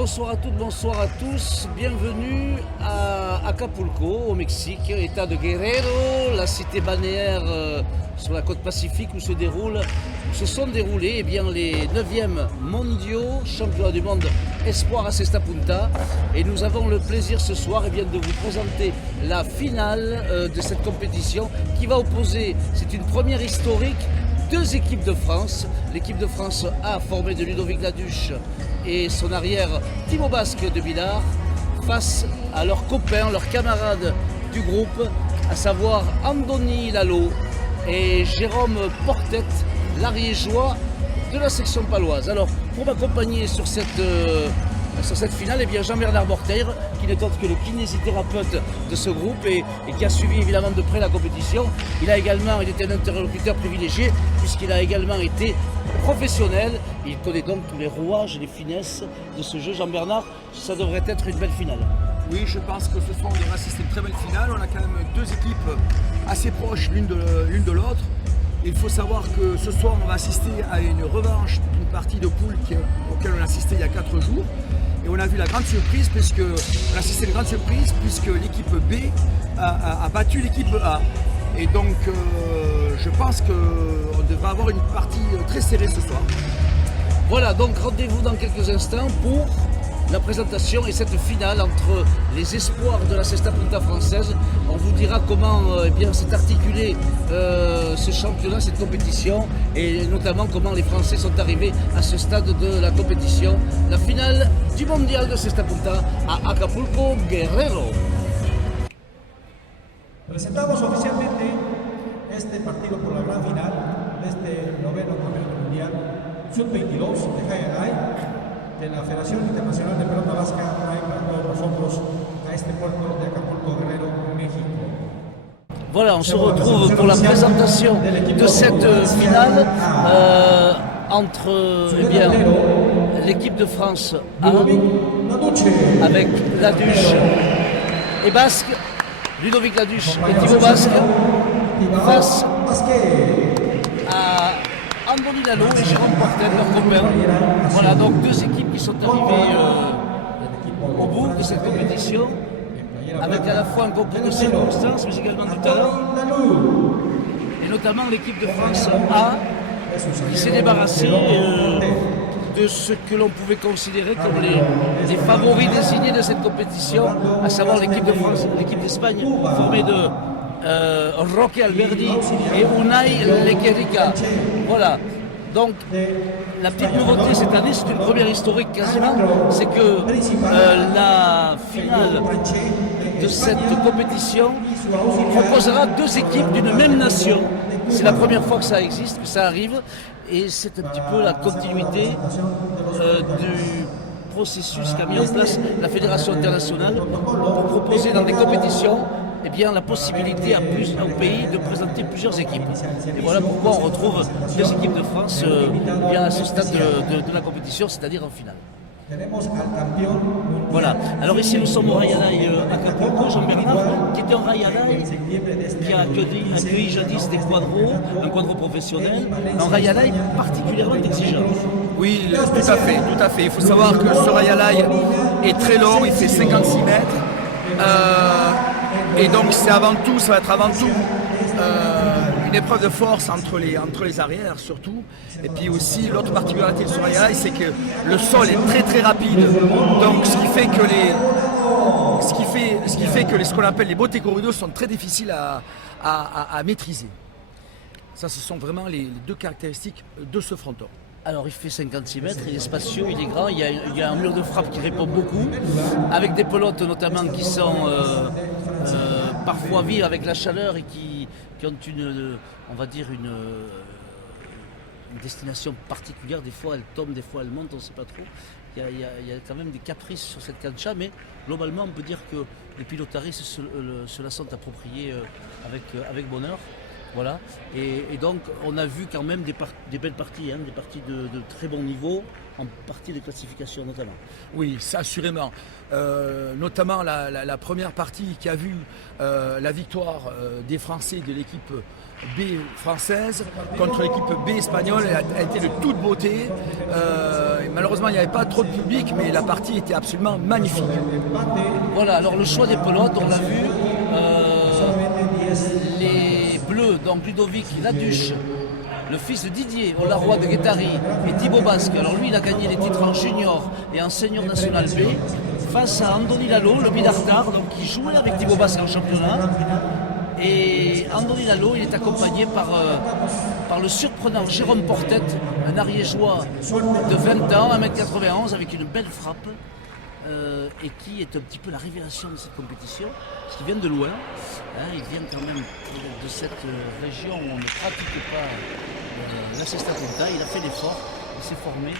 Bonsoir à toutes, bonsoir à tous. Bienvenue à Acapulco, au Mexique, état de Guerrero, la cité balnéaire sur la côte pacifique où se sont déroulés les 9e mondiaux championnats du monde Espoir à Cesta Punta. Et nous avons le plaisir ce soir de vous présenter la finale de cette compétition qui va opposer, c'est une première historique, deux équipes de France. L'équipe de France A formée de Ludovic Laduche et son arrière Timo Basque de Villars face à leurs copains, leurs camarades du groupe, à savoir Andoni Lalo et Jérôme Portet, l'ariégeois de la section paloise. Alors, pour m'accompagner sur cette finale, Jean-Bernard Borteir, qui n'est autre que le kinésithérapeute de ce groupe et qui a suivi évidemment de près la compétition. Il était un interlocuteur privilégié puisqu'il a également été professionnel. Il connaît donc tous les rouages et les finesses de ce jeu. Jean-Bernard, ça devrait être une belle finale. Oui, je pense que ce soir on devrait assister à une très belle finale. On a quand même deux équipes assez proches l'une de l'autre. Il faut savoir que ce soir on va assister à une revanche d'une partie de poule auquel on a assisté il y a 4 jours. Et on a vu la grande surprise puisque l'équipe B a battu l'équipe A. Et donc je pense qu'on devrait avoir une partie très serrée ce soir. Voilà, donc rendez-vous dans quelques instants pour la présentation et cette finale entre les espoirs de la Cesta Punta française. On vous dira comment s'est articulé ce championnat, cette compétition, et notamment comment les Français sont arrivés à ce stade de la compétition. La finale du mondial de Cesta Punta à Acapulco, Guerrero. Presentamos oficialmente este partido por la gran final de este noveno campeonato mundial Sub-22 de Jayalay de la Federación Internacional de Pelota Vasca trae para todos nosotros a este puerto de Acapulco, Guerrero, México. Voilà, on se retrouve pour la présentation de cette finale entre l'équipe de France A avec Laduche et Basque, Ludovic Laduche et Timo Basque face à Andoni Lalo et Jérôme Portet, leurs copains. Voilà, donc deux équipes qui sont arrivées au bout de cette compétition avec à la fois un concours de circonstances mais également du talent, et notamment l'équipe de France A qui s'est débarrassée de ce que l'on pouvait considérer comme les favoris désignés de cette compétition, à savoir l'équipe de France, l'équipe d'Espagne formée de Roque Alberdi et Unai Lequerica. Voilà. Donc, la petite nouveauté cette année, c'est une première historique quasiment, c'est que la finale de cette compétition proposera deux équipes d'une même nation. C'est la première fois que ça existe, que ça arrive, et c'est un petit peu la continuité du processus qu'a mis en place la Fédération internationale pour proposer dans des compétitions la possibilité au pays de présenter plusieurs équipes. Et voilà pourquoi on retrouve deux équipes de France à ce stade de la compétition, c'est-à-dire en finale. Voilà, alors ici nous sommes au Rayalay Acapulco, Jean-Bernard, qui était en Rayalay, qui a accueilli jadis des quadros, un quadro professionnel, un Rayalay particulièrement exigeant. Oui, tout à fait. Il faut savoir que ce Rayalay est très long, il fait 56 mètres. Et donc ça va être avant tout une épreuve de force entre les arrières surtout. Et puis aussi l'autre particularité de ce Rayalay, c'est que le sol est très très rapide. Donc ce qui fait que ce qu'on appelle les bote corridos sont très difficiles à maîtriser. Ça, ce sont vraiment les deux caractéristiques de ce fronton. Alors il fait 56 mètres, il est spacieux, il est grand, il y a un mur de frappe qui répond beaucoup, avec des pelotes notamment qui sont parfois vives avec la chaleur et qui ont une destination particulière. Des fois elles tombent, des fois elles montent, on ne sait pas trop. Il y a quand même des caprices sur cette cancha, mais globalement on peut dire que les pilotaristes se la sont appropriés avec bonheur. Voilà. Et donc, on a vu quand même des belles parties, hein, des parties de très bon niveau, en partie de classification notamment. Oui, ça assurément. Notamment la première partie qui a vu la victoire des Français de l'équipe B française contre l'équipe B espagnole a été de toute beauté. Malheureusement, il n'y avait pas trop de public, mais la partie était absolument magnifique. Voilà, alors le choix des pelotes, on l'a vu. Les Bleus, donc Ludovic Laduche, le fils de Didier Olaroy de Guettari et Thibaut Basque. Alors lui, il a gagné les titres en junior et en senior national B face à Andoni Lalo, le Bidartar, donc qui jouait avec Thibaut Basque en championnat. Et Andoni Lalo, il est accompagné par le surprenant Jérôme Portet, un ariégeois de 20 ans, 1m91, avec une belle frappe. Et qui est un petit peu la révélation de cette compétition, parce qu'il vient de loin, hein, il vient quand même de cette région où on ne pratique pas la cesta punta. Il a fait l'effort, il s'est formé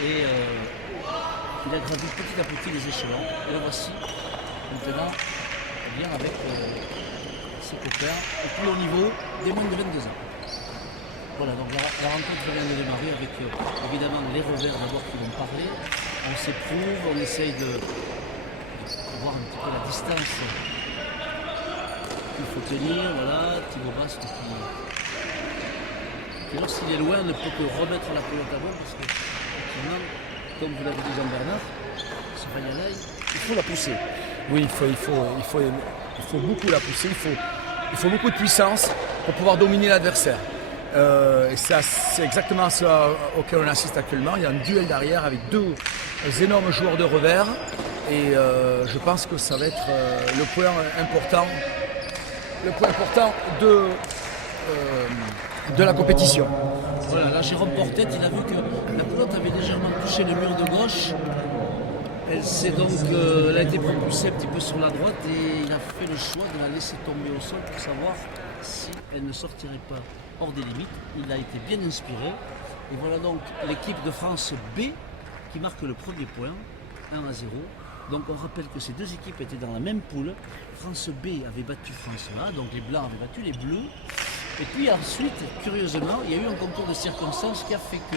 et il a gravi petit à petit les échelons. Et le voici maintenant bien avec ses copains au plus haut niveau des moins de 22 ans. Voilà, donc la rencontre vient de démarrer avec évidemment les revers d'abord qui vont parler. On s'éprouve, on essaye de voir un petit peu la distance qu'il faut tenir. Voilà, Thibaut Basque qui lorsqu'il est loin ne peut que remettre la pelote à bord parce que, effectivement, comme vous l'avez dit Jean-Bernard, ce Rayalaï, il faut la pousser. Oui, il faut beaucoup la pousser, il faut beaucoup de puissance pour pouvoir dominer l'adversaire. Et c'est exactement ça auquel on assiste actuellement. Il y a un duel derrière avec deux énormes joueurs de revers. Et je pense que ça va être le point important de la compétition. Voilà, là Jérôme Portet, il a vu que la pelote avait légèrement touché le mur de gauche. Elle a été propulsée un petit peu sur la droite et il a fait le choix de la laisser tomber au sol pour savoir si elle ne sortirait pas hors des limites. Il a été bien inspiré. Et voilà donc l'équipe de France B qui marque le premier point, 1-0. Donc on rappelle que ces deux équipes étaient dans la même poule. France B avait battu France A, donc les Blancs avaient battu les Bleus. Et puis ensuite, curieusement, il y a eu un concours de circonstances qui a fait que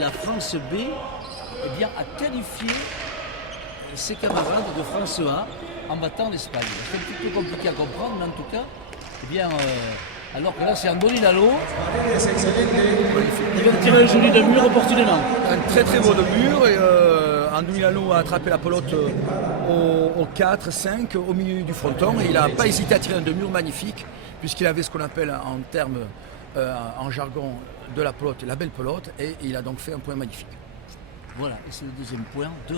la France B a qualifié ses camarades de France A en battant l'Espagne. C'est un petit peu compliqué à comprendre, mais en tout cas, alors que là c'est Andoni Lalo, il vient de tirer le joli de mur opportunément. Un très très beau de mur et Andoni Lalo a attrapé la pelote au 4-5 au milieu du fronton et il n'a pas hésité à tirer un de mur magnifique puisqu'il avait ce qu'on appelle en termes, en jargon de la pelote, la belle pelote et il a donc fait un point magnifique. Voilà, et c'est le deuxième point, 2-0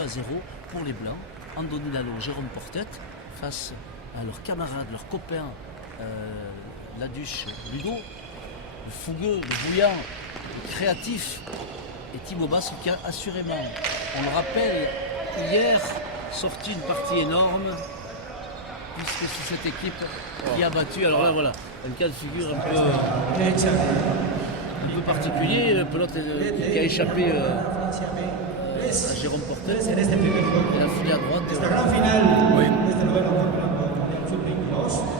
pour les Blancs. Andoni Lalo, Jérôme Portet face à leurs camarades, leurs copains, Laduche, Ludo, le fougueux, le bouillant, le créatif, et Thibaut Basque qui a assurément, on le rappelle, hier sorti une partie énorme, puisque c'est cette équipe qui a battu, alors là voilà, un cas de figure un peu particulier, le pelote qui a échappé à Jérôme Portet, il a filé à droite. Oui.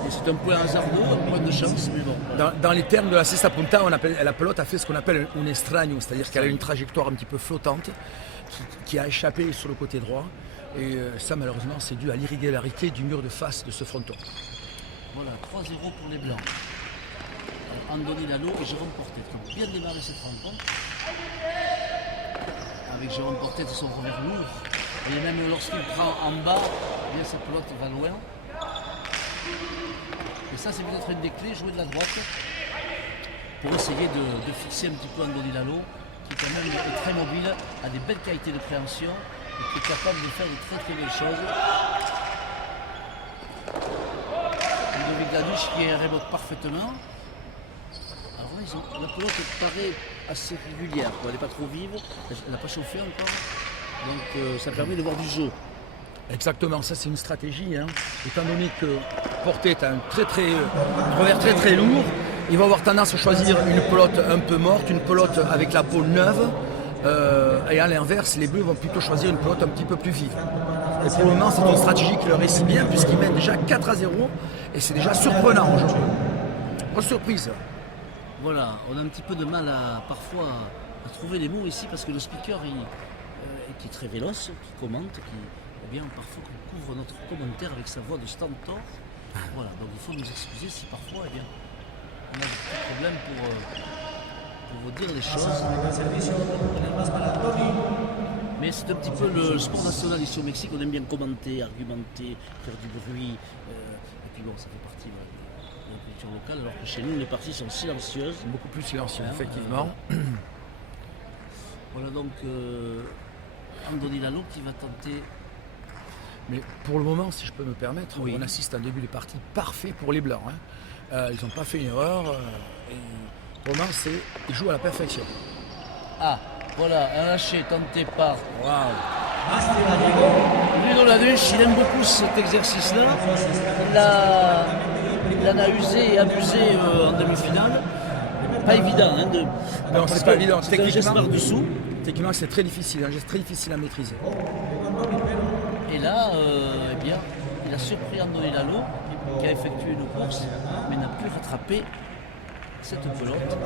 Et c'est un point hasardeux, un point de chance, mais bon. Dans les termes de la cesta punta, la pelote a fait ce qu'on appelle un estranho, c'est-à-dire qu'elle a une trajectoire un petit peu flottante qui a échappé sur le côté droit. Et ça, malheureusement, c'est dû à l'irrégularité du mur de face de ce fronton. Voilà, 3-0 pour les Blancs. Andoni Lalo et Jérôme Portet qui ont bien démarré cette rencontre. Avec Jérôme Portet et son revers lourd. Et même lorsqu'il prend en bas, bien cette pelote va loin. Et ça, c'est peut-être une des clés, jouer de la droite pour essayer de fixer un petit peu Andoni Lalo, qui quand même est très mobile, a des belles qualités de préhension et qui est capable de faire de très très belles choses. Ludovic Laduche qui remonte parfaitement. Alors là, la pelote paraît assez régulière, quoi. Elle n'est pas trop vive, elle n'a pas chauffé encore. Donc ça permet de voir du jeu. Exactement, ça c'est une stratégie. Étant donné que Portet a un revers très très lourd, il va avoir tendance à choisir une pelote un peu morte, une pelote avec la peau neuve. Et à l'inverse, les Bleus vont plutôt choisir une pelote un petit peu plus vive. Et pour le moment, c'est une stratégie qui leur réussit bien puisqu'ils mènent déjà 4-0 et c'est déjà surprenant aujourd'hui. Grosse surprise. Voilà, on a un petit peu de mal parfois à trouver les mots ici parce que le speaker qui est très véloce, qui commente, eh bien parfois on couvre notre commentaire avec sa voix de stentor. Voilà, donc il faut nous excuser si parfois eh bien, on a des petits problèmes pour vous dire les choses. Mais c'est un petit peu le sport national ici au Mexique, on aime bien commenter, argumenter, faire du bruit. Et puis bon, ça fait partie de la culture locale, alors que chez nous les parties sont silencieuses. Beaucoup plus silencieux, effectivement. Voilà donc Andoni Lalo qui va tenter. Mais pour le moment, si je peux me permettre, Oui. on assiste à un début de partie parfait pour les Blancs. Hein. Ils n'ont pas fait une erreur. Et pour le moment, ils jouent à la perfection. Ah, voilà, un lâché tenté par Bruno Laduche, il aime beaucoup cet exercice-là. Il en a usé et abusé en demi-finale. Pas évident, hein, Non, parce c'est pas que évident. c'est un geste par-dessous. Techniquement, c'est très difficile. Un geste très difficile à maîtriser. Et là, eh bien, il a surpris Andoni Lalo, qui a effectué une course, mais n'a pu rattraper cette pelote.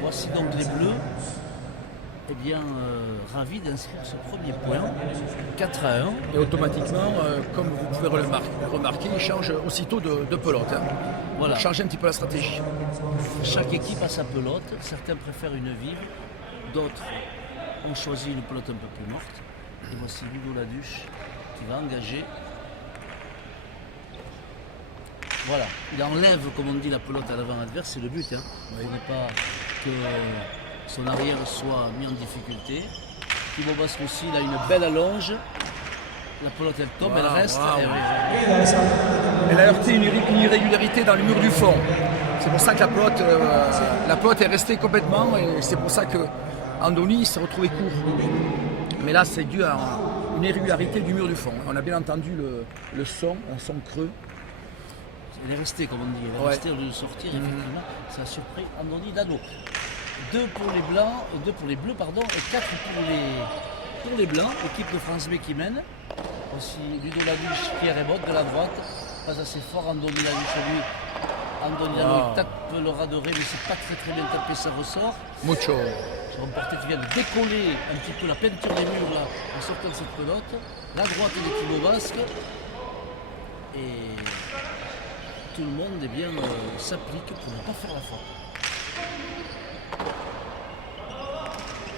Voici donc les Bleus, eh bien, ravis d'inscrire ce premier point, 4-1. Et automatiquement, comme vous pouvez remarquer, ils changent aussitôt de pelote. Hein. Voilà. Pour changer un petit peu la stratégie. Chaque équipe a sa pelote, certains préfèrent une vive, d'autres ont choisi une pelote un peu plus morte. Et voici Ludo Laduche qui va engager. Voilà, il enlève, comme on dit, la pelote à l'avant adverse, c'est le but. Hein. Il ne faut pas que son arrière soit mis en difficulté. Thibaut Basque aussi, il a une belle allonge. La pelote elle tombe, elle reste. Elle a heurté une irrégularité dans le mur du fond. C'est pour ça que la pelote est restée complètement et c'est pour ça que Andoni s'est retrouvé court. Mais là, c'est dû à une irrégularité du mur du fond. On a bien entendu le son, un son creux. Elle est restée, comme on dit, elle est restée au lieu de sortir, effectivement. Ça a surpris Andoni Lalo. 2 pour les blancs, 2 pour les bleus, pardon, et 4 pour les blancs. Équipe de France B qui mène. Aussi Ludo Laduche, Pierre Ebotte de la droite. Pas assez fort, Andoni Laduche, lui. Andoni Lalo il tape le ras de ré, mais c'est pas très bien tapé, ça ressort. Mucho. Jérôme Portet qui vient de décoller un petit peu la peinture des murs là, en sortant de cette pelote. La droite de Thibaut Basque. Et tout le monde eh bien, s'applique pour ne pas faire la faute.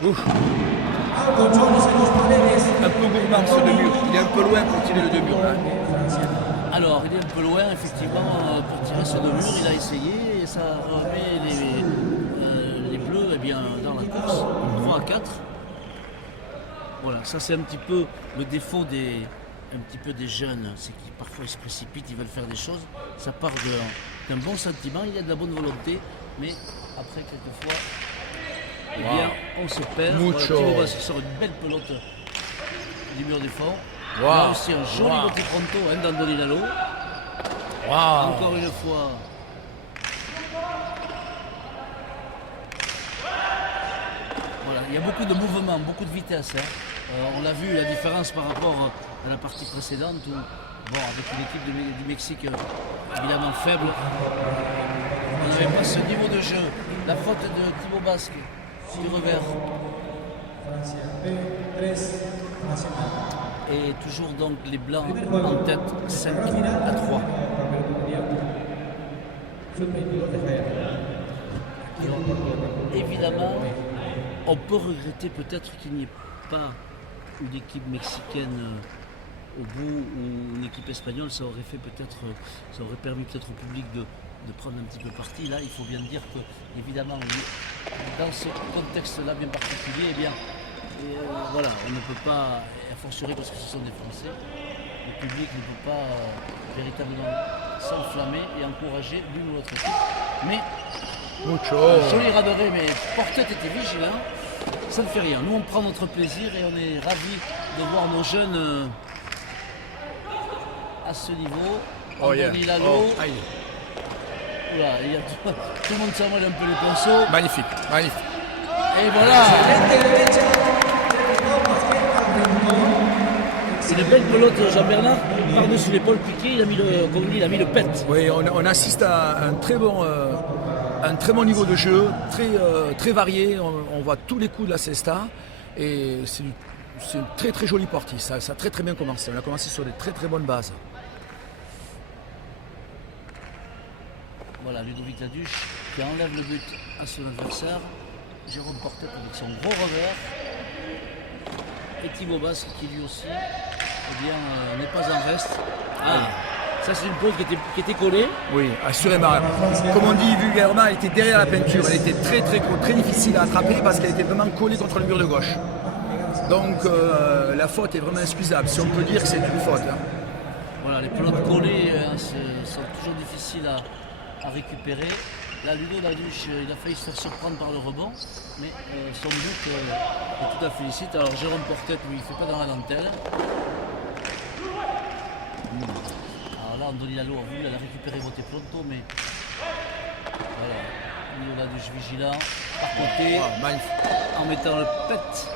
Ouf. Un peu gourmand ce deux murs. Il est un peu loin pour tirer le deux murs. Hein. Alors, il est un peu loin, effectivement, pour tirer ce deux murs. Il a essayé et ça remet les Bleus eh bien, dans la course. 3-4. Voilà, ça c'est un petit peu le défaut des jeunes. C'est qu'ils parfois ils se précipitent, ils veulent faire des choses. Ça part d'un bon sentiment, il y a de la bonne volonté. Mais après, quelquefois, eh bien, on se perd. Thibaut Basque sort une belle pelote du mur du fond. Là aussi un joli petit fronto d'Andoni Lalo. Encore une fois. Voilà, il y a beaucoup de mouvements, beaucoup de vitesse. Hein. On l'a vu, la différence par rapport à la partie précédente où, bon, avec une équipe du Mexique évidemment faible, on n'avait pas ce niveau de jeu. La faute de Thibaut Basque du revers. Et toujours donc les Blancs en tête 5-3. Évidemment, on peut regretter peut-être qu'il n'y ait pas une équipe mexicaine au bout ou une équipe espagnole. Ça aurait fait peut-être, ça aurait permis peut-être au public de prendre un petit peu parti. Là, il faut bien dire que, évidemment, dans ce contexte-là bien particulier, eh bien, voilà, on ne peut pas, a fortiori parce que ce sont des Français, le public ne peut pas véritablement s'enflammer et encourager l'une ou l'autre équipe. Mais, joli raderai, mais Portet était vigilant, ça ne fait rien. Nous, on prend notre plaisir et on est ravis de voir nos jeunes à ce niveau. Andoni Lalo. Oula, il y a tout le monde s'envole un peu les pinceaux. Magnifique, magnifique. Et voilà. Une belle pelote de Jean-Bernard, par-dessus l'épaule piqué, il a mis le pet. Oui, on assiste à un très bon niveau de jeu, très varié. On voit tous les coups de la cesta et c'est une très très jolie partie. Ça a très très bien commencé. On a commencé sur des très très bonnes bases. Voilà, Ludovic Laduche qui enlève le but à son adversaire. Jérôme Portet avec son gros revers. Et Thibaut Basque qui lui aussi n'est pas en reste. Ah, ça c'est une pause qui était collée. Oui, assurément. Comme on dit vulgairement, elle était derrière la peinture. Elle était très difficile à attraper parce qu'elle était vraiment collée contre le mur de gauche. Donc la faute est vraiment excusable, si on peut dire que c'est une faute. Hein. Voilà, les pelotes collées sont toujours difficiles à récupérer. Là, Ludo Laduche, il a failli se faire surprendre par le rebond, mais son but est tout à félicite. Alors Jérôme Portet, lui, il ne fait pas dans la dentelle. Alors là, Andoni Lalo a voulu la récupérer voter Pronto, mais voilà, Ludo Laduche vigilant, par côté, en mettant le pet.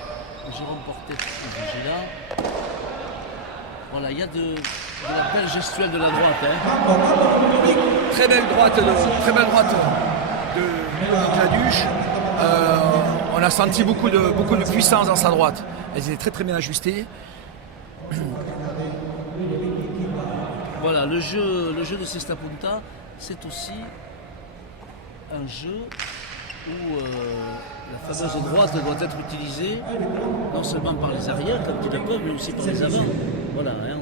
Jérôme Portet vigilant. Voilà, il y a de la belle gestuelle de la droite. Hein. Très belle droite de Ludovic Laduche. On a senti beaucoup de puissance dans sa droite. Elle était très très bien ajustée. Voilà, le jeu de Cesta Punta, c'est aussi un jeu où la fameuse droite doit être utilisée non seulement par les arrières, comme dit le peuple, mais aussi par les avants. Voilà, hein,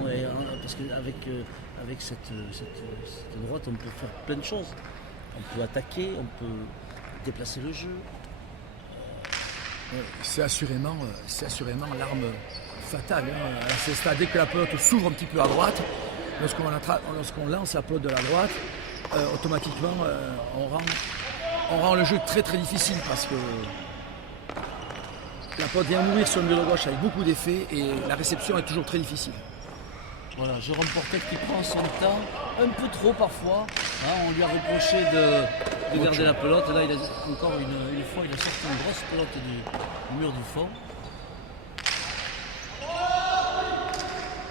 parce qu'avec cette droite, on peut faire plein de choses. On peut attaquer, on peut déplacer le jeu. C'est assurément l'arme fatale. Hein. À ce stade, dès que la pelote s'ouvre un petit peu à droite, lorsqu'on lance la pelote de la droite, automatiquement on rend le jeu très très difficile parce que la pelote vient mourir sur le mur de gauche avec beaucoup d'effets et la réception est toujours très difficile. Voilà, Jérôme Portet qui prend son temps, un peu trop parfois. Hein, on lui a reproché de garder la pelote. Là, encore une fois, il a sorti une grosse pelote du mur du fond.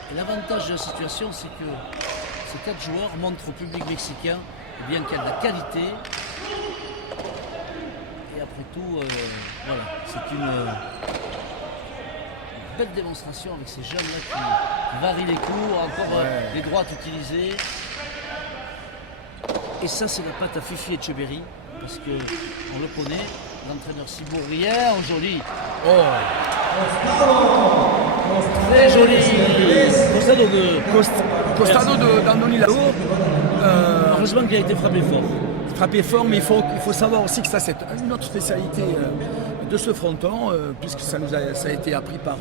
Et l'avantage de la situation, c'est que ces 4 joueurs montrent au public mexicain qu'il y a de la qualité. Et après tout, voilà, c'est une belle démonstration avec ces jeunes-là qui varient les coups, encore les droites utilisées. Et ça, c'est la patte à Fifi Etcheberry, parce qu'on le connaît, l'entraîneur Cibourien, joli. Oh, très joli. Costado d'Andoni Lalo. Heureusement qu'il a été frappé fort. Mais il faut savoir aussi que ça, c'est une autre spécialité de ce fronton, puisque ça a été appris par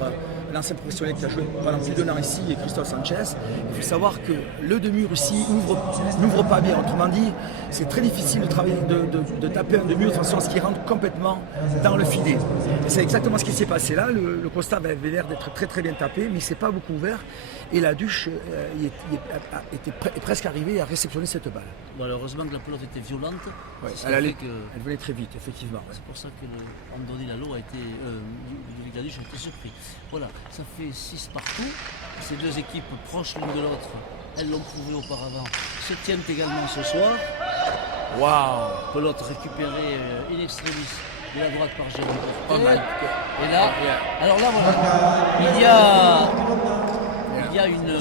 l'ancien professionnel qui a joué pendant plus d'1 an ici, Christophe Sanchez. Il faut savoir que le demi-mur ici n'ouvre pas bien. Autrement dit, c'est très difficile de travailler, de taper un demi-mur de façon à ce qu'il rentre complètement dans le filet. Et c'est exactement ce qui s'est passé là. Le Costa avait l'air d'être très très bien tapé, mais il ne s'est pas beaucoup ouvert. Et Laduche est presque arrivé à réceptionner cette balle. Bon, heureusement que la pelote était violente. Ouais, elle venait très vite, effectivement. C'est pour ça que Andoni Lalo Ludovic Laduche a été surpris. Voilà, ça fait 6 partout. Ces deux équipes proches l'une de l'autre, elles l'ont prouvé auparavant, se tiennent également ce soir. Waouh! Pelote récupérée in extremis de la droite par Jérôme Portet. Et là, alors là voilà, il y a une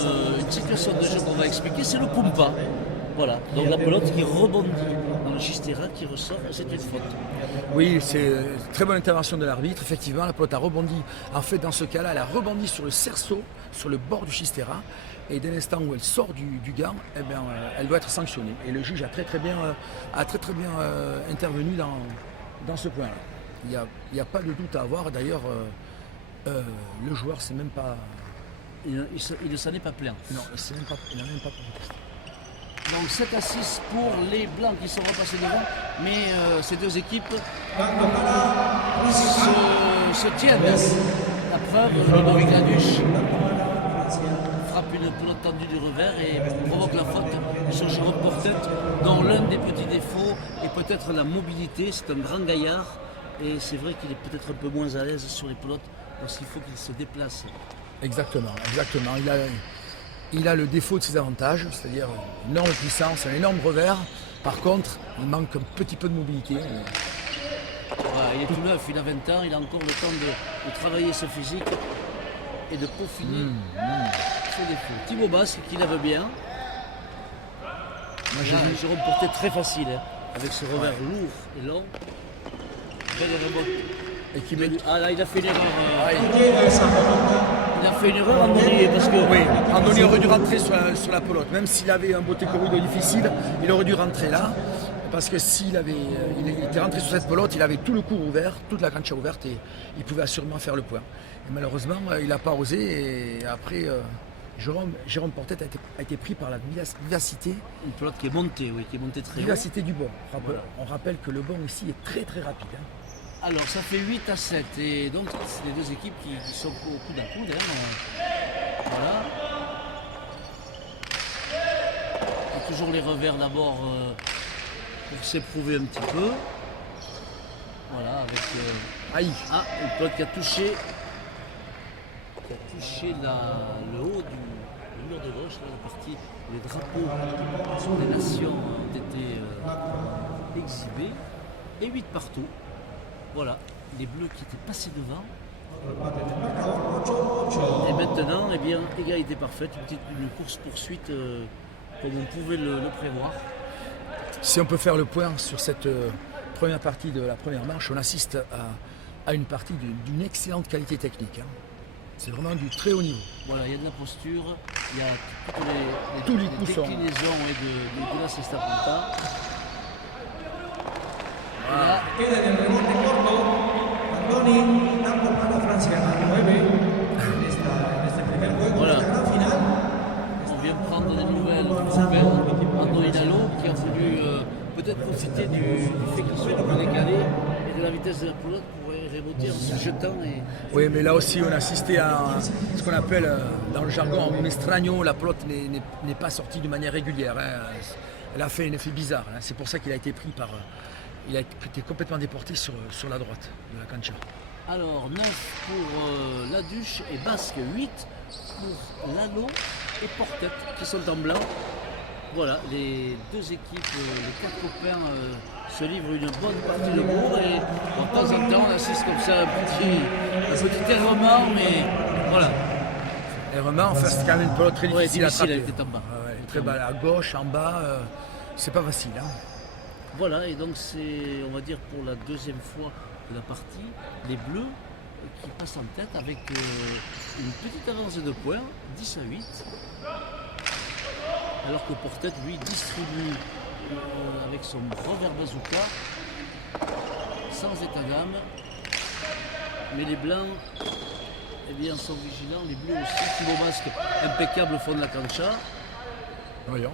situation de jeu qu'on va expliquer, c'est le Pumpa. Voilà, donc la pelote qui rebondit dans le Chistera, qui ressort, c'est une faute. Oui, c'est une très bonne intervention de l'arbitre. Effectivement, la pelote a rebondi. En fait, dans ce cas-là, elle a rebondi sur le cerceau, sur le bord du Chistera. Et dès l'instant où elle sort du gant, eh bien, elle doit être sanctionnée. Et le juge a très bien intervenu dans ce point-là. Il n'y a pas de doute à avoir. D'ailleurs, le joueur ne s'est même pas... Il ne s'en est pas plaint. Non, il n'a même pas protesté. Donc 7-6 pour les Blancs qui sont repassés devant, mais ces deux équipes se tiennent. La preuve, Ludovic Laduche frappe une pelote tendue du revers et provoque la faute sur Jérôme Portet, dont l'un des petits défauts est peut-être la mobilité. C'est un grand gaillard et c'est vrai qu'il est peut-être un peu moins à l'aise sur les pelotes parce qu'il faut qu'il se déplace Exactement, exactement. Il a le défaut de ses avantages, c'est-à-dire une énorme puissance, un énorme revers. Par contre, il manque un petit peu de mobilité. Voilà, il est tout neuf, il a 20 ans, il a encore le temps de travailler ce physique et de peaufiner ses défauts. Thibaut Basque qui lève bien. Moi, j'ai Là, vu. Jérôme Portet très facile, hein, avec ce revers lourd et long. Belle remote. Et qui met... Ah là, il a fait une erreur. Ah, Il a fait une erreur Andoni parce que oui, Andoni aurait dû rentrer sur la pelote. Même s'il avait un beauté corrido difficile, il aurait dû rentrer là. Parce que s'il avait, il était rentré sur cette pelote, il avait tout le cours ouvert, toute la cancha ouverte et il pouvait assurément faire le point. Et malheureusement, il n'a pas osé et après, Jérôme Portet a été pris par la vivacité, une pelote qui est montée, oui, qui est montée très haut. vivacité du bon. Voilà. On rappelle que le bon ici est très très rapide. Hein. Alors ça fait 8-7 et donc c'est les deux équipes qui sont au coude à coude. Hein. Voilà. Et toujours les revers d'abord pour s'éprouver un petit peu. Voilà, avec Aïe, une pelote qui a touché le haut du mur de gauche, là, la partie où les drapeaux des nations ont été exhibés. Et 8 partout. Voilà, les bleus qui étaient passés devant. Et maintenant, eh bien, égalité parfaite, une course-poursuite comme on pouvait le prévoir. si on peut faire le point sur cette première partie de la première manche, on assiste à une partie d'une excellente qualité technique. Hein. C'est vraiment du très haut niveau. Voilà, il y a de la posture, il y a Tous les coups sont- déclinaisons de la Sesta Punta. Voilà. Queda en el rebote corto. Andoni, tanto para Francia a 9 en este primer juego Voilà. de la gran final. On vient prendre des nouvelles du super Andoni Hidalgo qui a voulu peut-être profiter du fait qu'il soit un peu décalé et de la vitesse de la pelote pour reboter en se jetant. Et... Oui, mais là aussi, on a assisté à ce qu'on appelle dans le jargon un extraño. La pelote n'est pas sortie de manière régulière. Hein. Elle a fait un effet bizarre. Hein. C'est pour ça qu'il a été pris par. Il a été complètement déporté sur la droite de la cancha. Alors 9 pour Laduche et Basque, 8 pour Lalo et Portet qui sont en blanc. Voilà, les deux équipes, les quatre copains se livrent une bonne partie de cours et de temps en temps on assiste comme ça un petit errement, mais voilà. Et vraiment, enfin, c'est quand même une pelote très Ouais, difficile à difficile, attraper. elle était en bas. Ouais, très bas, à gauche, en bas, c'est pas facile. Hein. Voilà, et donc c'est, on va dire, pour la deuxième fois de la partie, les Bleus qui passent en tête avec une petite avance de points, 10 à 8. Alors que Portet, lui, distribue avec son revers bazooka, sans état d'âme. Mais les Blancs, eh bien, sont vigilants, les Bleus aussi. Thibaut Basque, impeccable au fond de la cancha. Voyons.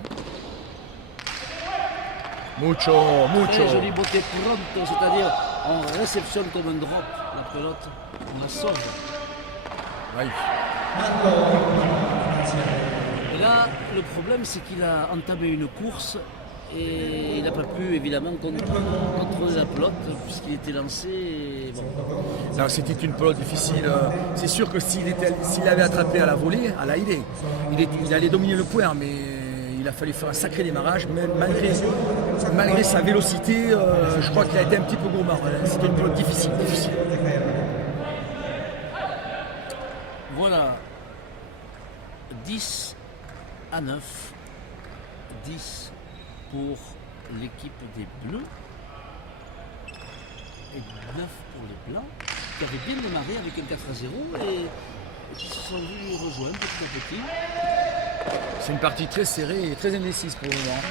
Mucho. Très joli beauté pronto, c'est-à-dire on réceptionne comme un drop la pelote, on la sauve. Oui. Et là, le problème c'est qu'il a entamé une course et il n'a pas pu évidemment contrôler la pelote puisqu'il était lancé. Et bon. Non, c'était une pelote difficile. C'est sûr que s'il avait attrapé à la volée, à la idée, il allait dominer le point, mais il a fallu faire un sacré démarrage, même malgré sa vélocité, je crois qu'il a été un petit peu gourmand. C'était une pelote difficile. Voilà, 10 à 9, 10 pour l'équipe des Bleus et 9 pour les Blancs qui avaient bien démarré avec un 4 à 0 et qui se sont vus rejoindre petit à petit. C'est une partie très serrée et très indécise pour le moment.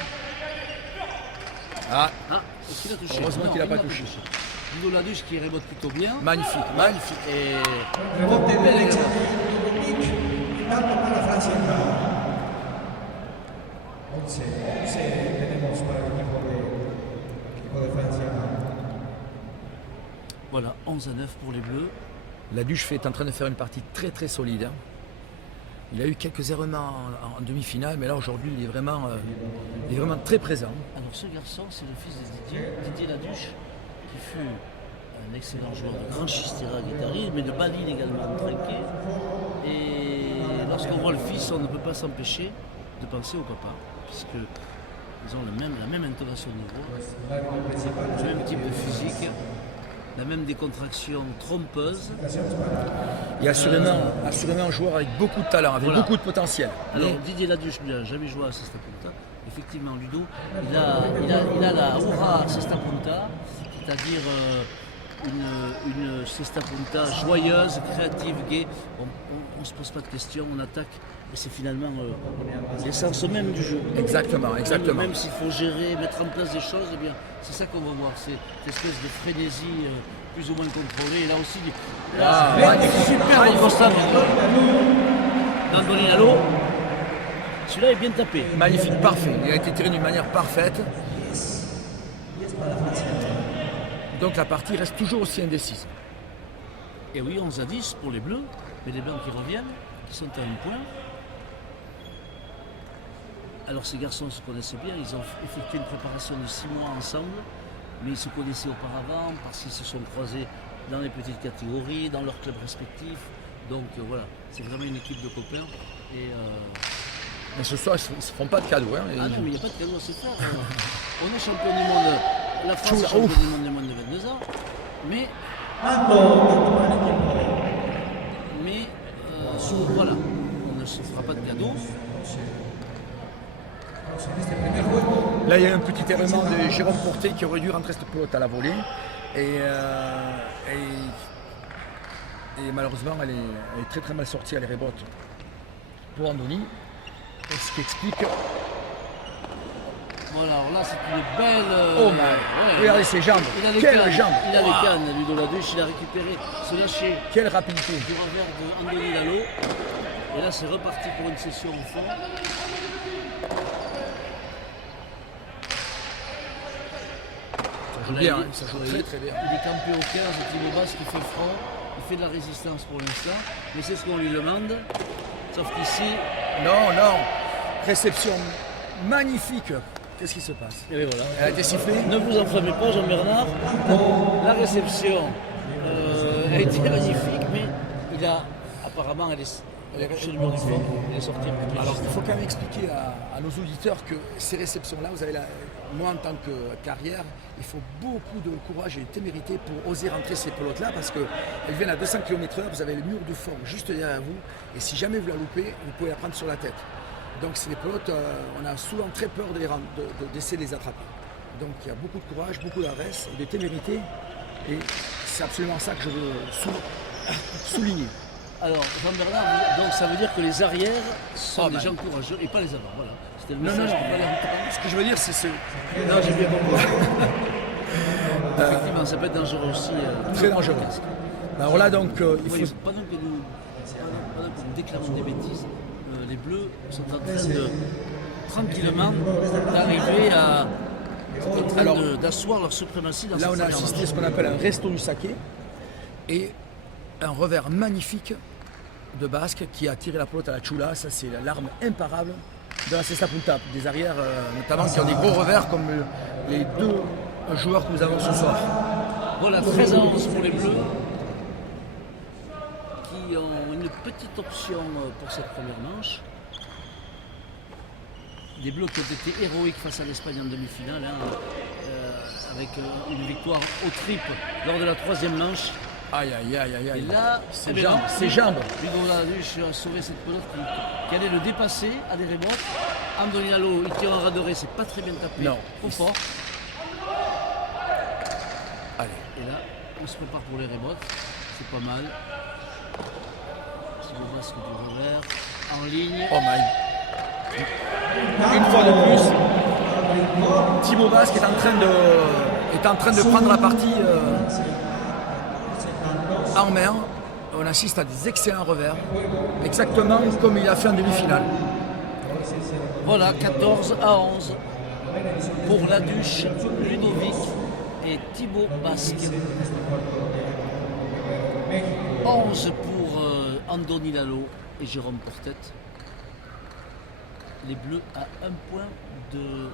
Ah, Est-ce qu'il a touché? Heureusement Non, qu'il n'a il pas n'a touché. Ludo Laduche qui rebote plutôt bien. magnifique. Et Rebote derecha de Djokovic y tanto para Francia. 11 tenemos para el equipo de Francia. voilà, 11 à 9 pour les Bleus. La Duche est en train de faire une partie très très solide. Hein. Il a eu quelques errements en demi-finale, mais là aujourd'hui il est vraiment très présent. Alors ce garçon, c'est le fils de Didier Laduche, qui fut un excellent joueur de grand Chistera qui est arrivé, mais de baline également trinqué. Et lorsqu'on voit le fils, on ne peut pas s'empêcher de penser au papa, puisque ils ont la même intonation de voix, le même type de physique, la même décontraction trompeuse. Et assurément un joueur avec beaucoup de talent, avec Voilà. beaucoup de potentiel. Alors Didier Laduche lui a jamais joué à Sesta Punta. Effectivement, Ludo, il a la aura Sesta Punta, c'est-à-dire une Sesta Punta joyeuse, créative, gaie. On ne se pose pas de questions, on attaque. Et c'est finalement l'essence même du jeu. Exactement. Même s'il faut gérer, mettre en place des choses, eh bien, c'est ça qu'on va voir. C'est cette espèce de frénésie plus ou moins contrôlée. Et là aussi, super constat d'Andoni Lalo. Celui-là est bien tapé. Magnifique, parfait. Il a été tiré d'une manière parfaite. Donc la partie reste toujours aussi indécise. Et oui, 11-10 pour les Bleus, mais les Blancs qui reviennent, qui sont à un point. Alors ces garçons se connaissaient bien, ils ont effectué une préparation de 6 mois ensemble, mais ils se connaissaient auparavant parce qu'ils se sont croisés dans les petites catégories, dans leurs clubs respectifs. Donc voilà, c'est vraiment une équipe de copains. Et, Mais ce soir, ils ne se font pas de cadeaux. Hein, ah non, mais il n'y a pas de cadeau à se faire. On est champion du monde, la France est champion du monde des moins de 22 ans, mais voilà, on ne se fera pas de cadeau. Là, il y a eu un petit événement de Jérôme Porté qui aurait dû rentrer cette pelote à la volée. Et malheureusement, elle est très très mal sortie à les rebotes pour Andoni. Ce qui explique. Voilà, alors là c'est une belle. Oh my! Regardez ses jambes! Quelle jambe! Il a les cannes, Ludo Laduche, il a récupéré ce lâcher Quelle rapidité! du revers de Andoni Lalo. Et là c'est reparti pour une session au fond. Ça joue bien, ça joue très très bien. Il est campé au 15, Thibaut Basque, il fait front, il fait de la résistance pour l'instant, mais c'est ce qu'on lui demande. Sauf qu'ici. Non, réception magnifique. Qu'est-ce qui se passe? Et voilà. Elle a été sifflée? Ne vous enflammez pas, Jean-Bernard. La réception a été magnifique, mais il a apparemment elle est touché le mur du fond. Il est sorti. Alors il faut quand même expliquer à nos auditeurs que ces réceptions-là, moi en tant que carrière, il faut beaucoup de courage et de témérité pour oser rentrer ces pelotes-là parce qu'elles viennent à 200 km/h, vous avez le mur de fond juste derrière vous et si jamais vous la loupez, vous pouvez la prendre sur la tête. Donc c'est des pelotes, on a souvent très peur d'essayer de les attraper. Donc il y a beaucoup de courage, beaucoup d'adresse et de témérité et c'est absolument ça que je veux souligner. Alors, Jean-Bernard, donc ça veut dire que les arrières sont des gens courageux et pas les avant. Voilà. C'était le message qu'il fallait entendre. Ce que je veux dire, c'est. Non, j'ai bien compris. Effectivement, ça peut être dangereux aussi. Très dangereux. Alors là, donc, il faut. Pendant que nous déclarons des bêtises, les Bleus sont en train de tranquillement d'arriver à. D'asseoir leur suprématie dans là, cette on a assisté à ce qu'on appelle un resto du saké et un revers magnifique de Basque qui a tiré la pelote à la Chula. Ça, c'est l'arme imparable de la Sesta Punta. Des arrières, notamment, qui ont des gros revers comme les deux joueurs que nous avons ce soir. Voilà, 13-11 pour les Bleus qui ont une petite option pour cette première manche. Des Bleus qui ont été héroïques face à l'Espagne en demi-finale, avec une victoire au triple lors de la troisième manche. Aïe, aïe, aïe, aïe, aïe. Et là, ses jambes. Ludo Laduche a sauvé cette pelote qui allait le dépasser à des rebotes. Andoni Lalo, il tire en radeuré, c'est pas très bien tapé. Non. Trop fort. Allez. Et là, on se prépare pour les rebotes. C'est pas mal. Thibaut Basque du revers. En ligne. Oh my. Une fois de plus, Thibaut Basque est en train de prendre la partie en main. On assiste à des excellents revers, exactement comme il a fait en demi-finale. Voilà, 14-11 pour Laduche, Ludovic et Thibaut Basque. 11 pour Andoni Lalo et Jérôme Portet. Les Bleus à un point de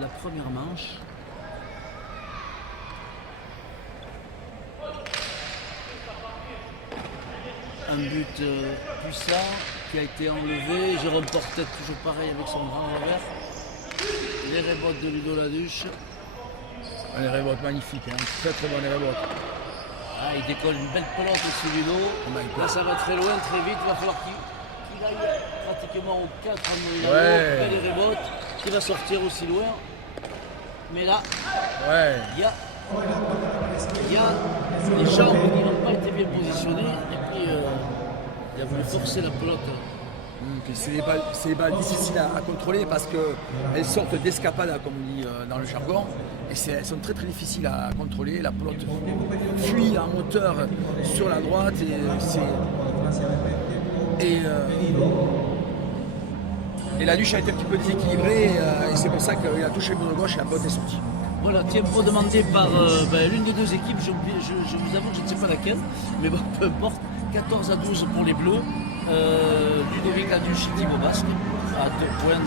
la première manche. un but puissant qui a été enlevé. Jérôme Portet toujours pareil avec son grand revers. Les rebotes de Ludo Laduche. Les rebotes magnifiques, hein. Très très bonnes rebotes. Ah, il décolle une belle pelote aussi Ludo. Là ça va très loin, très vite. Il va falloir qu'il aille pratiquement au 4 en Milano. Ouais. Les rebotes, qui va sortir aussi loin. Mais là, Ouais. il y a les jambes qui n'ont pas été bien positionnées. Et puis il a voulu forcer la pelote. C'est des balles difficiles à contrôler parce qu'elles sortent d'escapade, comme on dit dans le jargon. Et elles sont très très difficiles à contrôler. La pelote fuit en hauteur sur la droite et la luche a été un petit peu déséquilibrée et c'est pour ça qu'il a touché le bout de gauche et la pelote est sortie. Voilà, tempo demandé par l'une des deux équipes, je vous avoue que je ne sais pas laquelle, mais bon, peu importe, 14 à 12 pour les Bleus, Ludovic Laduche et Thibaut Basque, à 2 points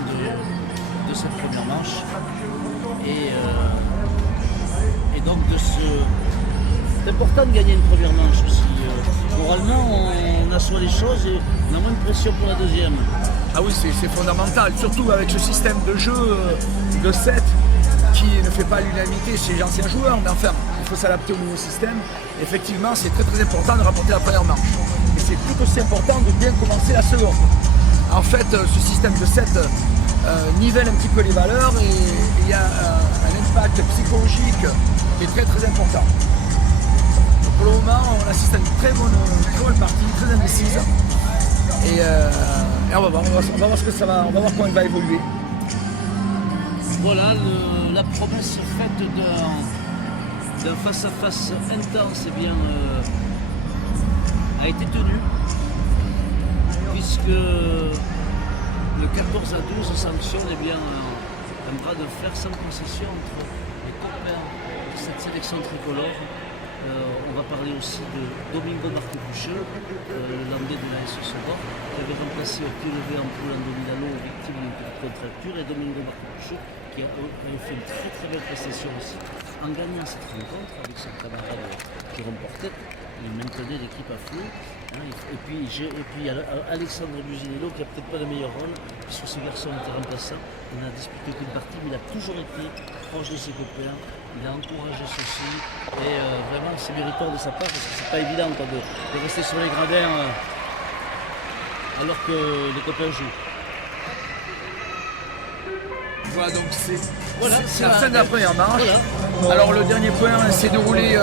de cette première manche. Et donc c'est important de gagner une première manche aussi. Moralement, on assoit les choses et on a moins de pression pour la deuxième. Ah oui, c'est fondamental, surtout avec ce système de jeu de 7 qui ne fait pas l'unanimité chez les anciens joueurs, mais enfin, il faut s'adapter au nouveau système. Effectivement, c'est très très important de remporter la première manche. Et c'est tout aussi important de bien commencer la seconde. En fait, ce système de 7 nivelle un petit peu les valeurs et il y a un impact psychologique qui est très très important. Donc, pour le moment, on assiste à une très bonne partie, très indécise. Et on va voir ce que ça va, on va voir comment il va évoluer. Voilà, la promesse faite d'un face-à-face intense a été tenue, puisque le 14 à 12 sanctionne un bras de fer sans concession entre les copains de cette sélection tricolore. On va parler aussi de Domingo Marco-Pucheux, le landais de l'AS Sopor, qui avait remplacé au pied levé en poule en Milano, victime d'une petite contracture, et Domingo Marco-Pucheux qui avait fait une très très belle prestation aussi en gagnant cette rencontre avec son camarade Jérôme Portet. Il maintenait l'équipe à flot. Hein, et puis il y a Alexandre Buginello qui n'a peut-être pas le meilleur rôle, puisque ce garçon était remplaçant. Il n'a disputé qu'une partie, mais il a toujours été proche de ses copains. Il a encouragé ceci. Et vraiment, c'est méritoire de sa part, parce que c'est pas évident de rester sur les gradins alors que les copains jouent. Voilà, donc c'est C'est la fin de la première manche. Voilà. Alors le dernier point s'est déroulé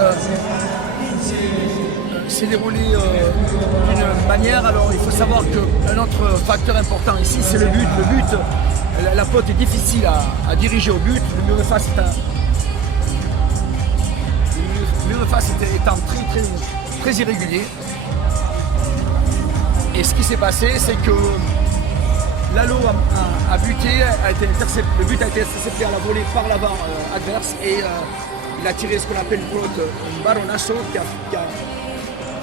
d'une manière. Alors il faut savoir qu'un autre facteur important ici, c'est le but. Le but, la faute est difficile à diriger au but. Le mur de face étant très irrégulier. Et ce qui s'est passé, c'est que Lalo a buté, le but a été intercepté à la volée par l'avant adverse et il a tiré ce qu'on appelle une faute, un baronasso qui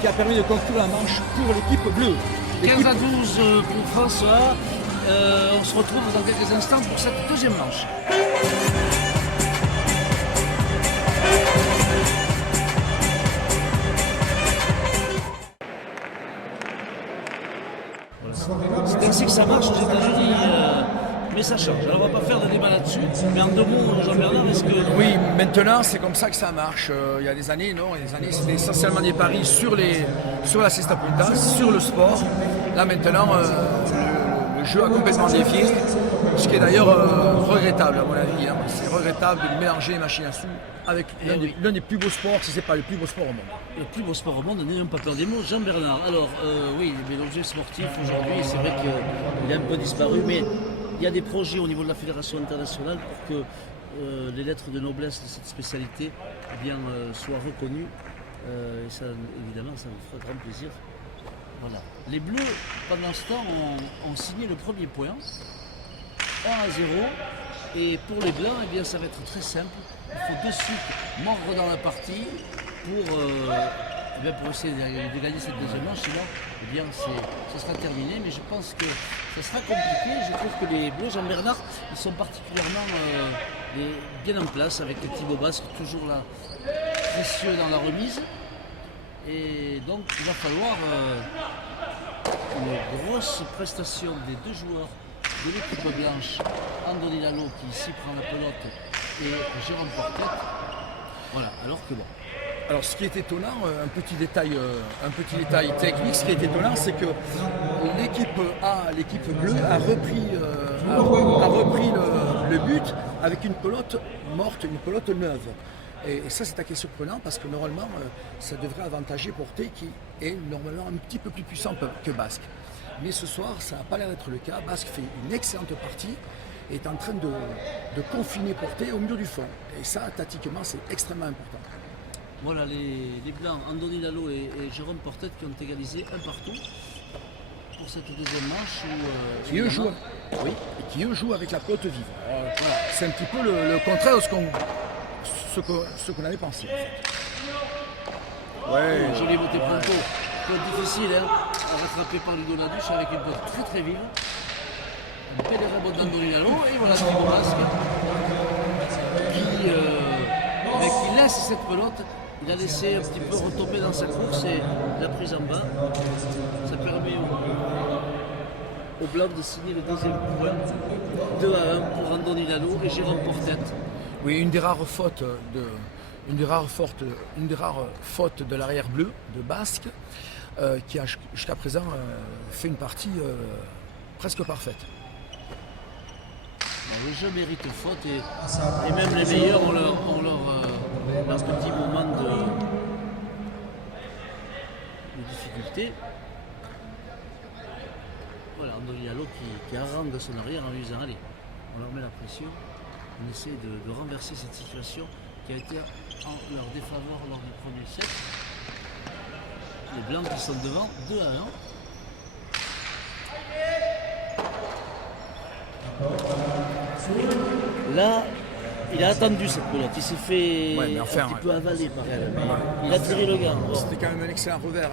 a permis de conclure la manche pour l'équipe bleue. 15 à 12 pour François. On se retrouve dans quelques instants pour cette deuxième manche. C'est ainsi que ça marche aux États-Unis, mais ça change. Alors on va pas faire de débat là-dessus, mais en 2 mots, Jean-Bernard, est-ce que... Oui, maintenant c'est comme ça que ça marche. Il y a des années, c'était essentiellement des paris sur la cesta punta, sur le sport. Là maintenant, le jeu a complètement dévié, ce qui est d'ailleurs regrettable à mon avis. Hein. C'est regrettable de mélanger les machines à sous avec l'un des plus beaux sports, si ce n'est pas le plus beau sport au monde. Le plus beau sport au monde, n'ayons pas peur des mots. Jean-Bernard, alors oui, l'objet sportif aujourd'hui, c'est vrai qu'il a un peu disparu, mais il y a des projets au niveau de la Fédération internationale pour que les lettres de noblesse de cette spécialité soient reconnues. Et ça, évidemment, ça nous fera grand plaisir. Voilà. Les Bleus, pendant ce temps, ont signé le premier point, 1 à 0. Et pour les Blancs, ça va être très simple. Il faut de suite mordre dans la partie pour essayer de gagner cette deuxième manche. Sinon, ce sera terminé. Mais je pense que ça sera compliqué. Je trouve que les Bleus, Jean-Bernard, ils sont particulièrement bien en place avec Thibaut Basque, toujours là, précieux dans la remise. Et donc, il va falloir une grosse prestation des deux joueurs de l'équipe blanche, Andoni Lalo qui ici prend la pelote et Jérôme Portet. Voilà, alors que bon. Alors ce qui est étonnant, un petit détail technique, ce qui est étonnant, c'est que l'équipe bleue a repris le but avec une pelote morte, une pelote neuve. Et ça c'est assez surprenant parce que normalement ça devrait avantager Portet qui est normalement un petit peu plus puissant que Basque. Mais ce soir ça n'a pas l'air d'être le cas. Basque fait une excellente partie et est en train de confiner Portet au milieu du fond. Et ça tactiquement c'est extrêmement important. Voilà les Blancs, Andoni Lalo et Jérôme Portet qui ont égalisé un partout pour cette deuxième manche. Qui eux jouent avec la pelote vive. Voilà. C'est un petit peu le contraire de ce qu'on avait pensé. En fait. Ouais. Joli beauté Pronto. Pelote difficile à rattraper par Ludo Laduche avec une pelote très très vive. Un bel rebond d'Andoni Lalo et voilà Thibaut Basque qui laisse cette pelote. Il a laissé un petit peu retomber dans sa course et la prise en bas. Ça permet aux Blancs de signer le deuxième point. 2-1 pour Andoni Lalo et Jérôme Portet. Oui, une des rares fautes de l'arrière bleu de Basque qui a jusqu'à présent fait une partie presque parfaite. Le jeu mérite faute et même les meilleurs ont leur petit moment de difficulté. Voilà, Andoni Lalo qui harangue son arrière en lui disant allez, on leur met la pression, on essaie de renverser cette situation qui a été en leur défaveur lors du premier set. Les Blancs qui sont devant 2-1. Là, il a attendu cette pelote, il s'est fait un petit peu avaler par elle. Il a tiré le gant. C'était quand même un excellent revers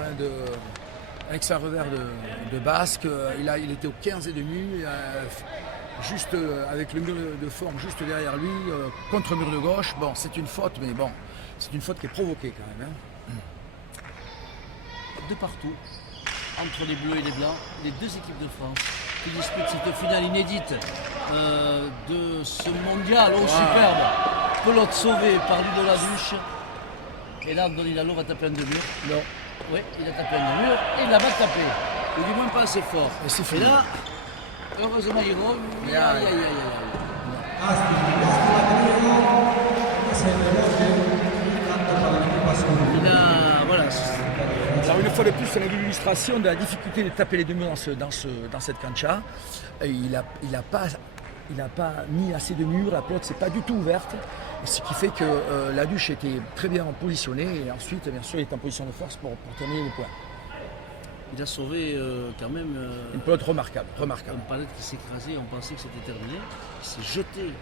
de Basque. Il était au 15 et demi, juste avec le mur de forme juste derrière lui, contre le mur de gauche. Bon, c'est une faute, mais bon, c'est une faute qui est provoquée quand même. De partout, entre les Bleus et les Blancs, les deux équipes de France qui disputent cette finale inédite de ce mondial superbe. Pelote sauvée par Ludo Laduche. Et là, Andoni Lalo va taper un de mur. Non. Oui, il a tapé un de mur et il l'a pas tapé. Ou du moins pas assez fort. Et là, heureusement, il revient. Voilà. Alors une fois de plus, on a vu l'illustration de la difficulté de taper les deux murs dans cette cancha. Il n'a pas mis assez de murs, la pelote s'est pas du tout ouverte. Ce qui fait que Laduche était très bien positionné et ensuite, bien sûr, il est en position de force pour terminer le point. Il a sauvé quand même une pelote remarquable. Une palette qui s'est écrasée, on pensait que c'était terminé. Il s'est jeté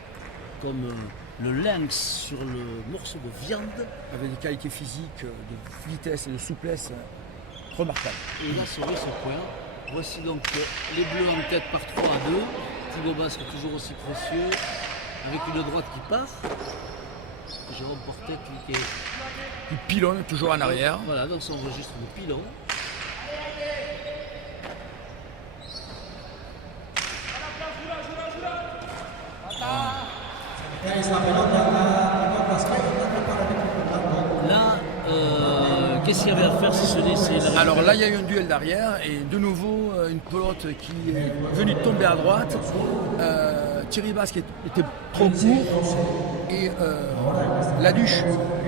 comme le lynx sur le morceau de viande. Avec des qualités physiques, de vitesse et de souplesse remarquables. Et il a sauvé ce point. Voici donc les Bleus en tête par 3-2. Thibaut Basque toujours aussi précieux, avec une droite qui part. Jérôme Portet qui pilonne toujours en arrière. Voilà, dans son registre de pilon. Là, qu'est-ce qu'il y avait à faire si ce n'est Alors là, il y a eu un duel d'arrière et de nouveau une pelote qui est venue tomber à droite. Thierry Basque était trop court et Laduche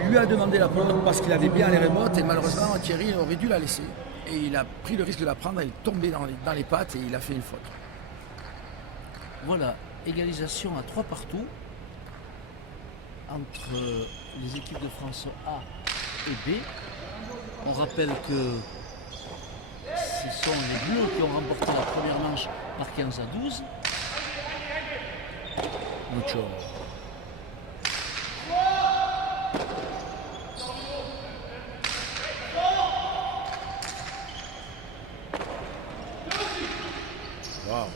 lui a demandé la pelote parce qu'il avait bien les remotes et malheureusement Thierry aurait dû la laisser. Et il a pris le risque de la prendre, elle est tombée dans les pattes et il a fait une faute. Voilà, égalisation à 3 partout entre les équipes de France A et B. On rappelle que ce sont les Bleus qui ont remporté la première manche par 15-12. Mucho. Wow.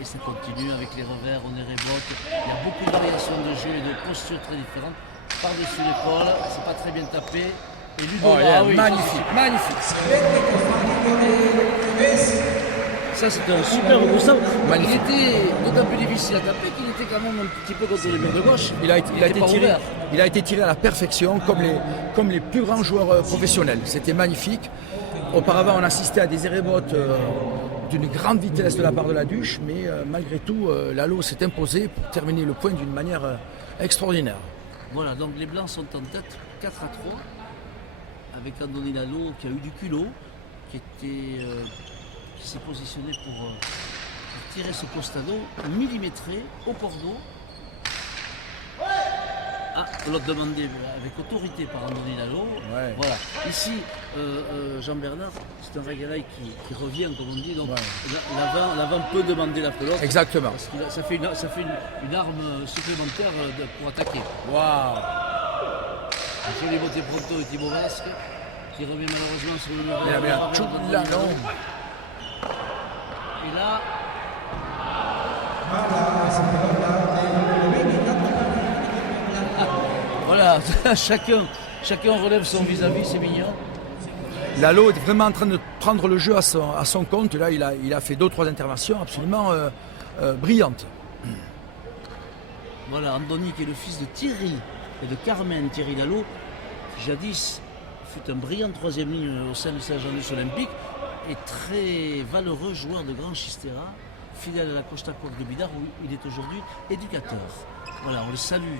Et ça continue avec les revers, on est révolte. Il y a beaucoup de variations de jeu et de postures très différentes. Par-dessus l'épaule, c'est pas très bien tapé. Et Ludo, magnifique, magnifique. Ça, c'était un super coup de sang. Il Magnifique. était d'autant plus difficile à taper qu'il était quand même un petit peu contre le mur de gauche. Il a été tiré à la perfection comme les plus grands joueurs professionnels. C'était magnifique. Auparavant, on assistait à des arrêts-bottes d'une grande vitesse de la part de la Duche, mais malgré tout, Lalo s'est imposé pour terminer le point d'une manière extraordinaire. Voilà, donc les Blancs sont en tête 4-3 avec Andoni Lalo qui a eu du culot, qui s'est positionné pour tirer ce postado millimétré au cordeau. Ah, l'autre demandé avec autorité par Andoni Lalo. Ouais. Voilà. Ici, Jean-Bernard, c'est un Regalaï qui revient, comme on dit. Donc, l'avant peut demander la pelote. Exactement. Parce que ça fait une arme supplémentaire pour attaquer. Waouh! Un joli beauté pronto et Thibaut Basque qui remet malheureusement sur le mur. Bien, Lalo. Et là, voilà, chacun relève son vis-à-vis, c'est mignon. Lalo est vraiment en train de prendre le jeu à son compte. Là, il a fait 2-3 interventions absolument brillantes. Voilà, Andoni qui est le fils de Thierry et de Carmen Thierry Lalo, qui jadis fut un brillant troisième ligne au sein du Saint-Jean-de-Luz olympique et très valeureux joueur de grand Chistera, fidèle à la Costa Coque de Bidart où il est aujourd'hui éducateur. Voilà, on le salue.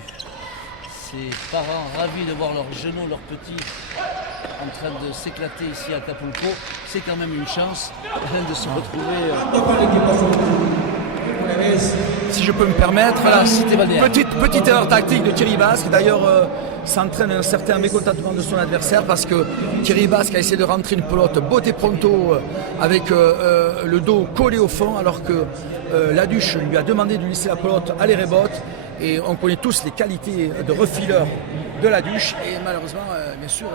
Ses parents ravis de voir leurs genoux, leurs petits en train de s'éclater ici à Acapulco. C'est quand même une chance de se retrouver. Si je peux me permettre, là, cité balnéaire. petite erreur tactique de Thierry Basque. D'ailleurs, ça entraîne un certain mécontentement de son adversaire parce que Thierry Basque a essayé de rentrer une pelote botte pronto avec le dos collé au fond, alors que la Duche lui a demandé de laisser la pelote à l'errebotte. Et on connaît tous les qualités de refileur de la Duche. Et malheureusement, bien sûr,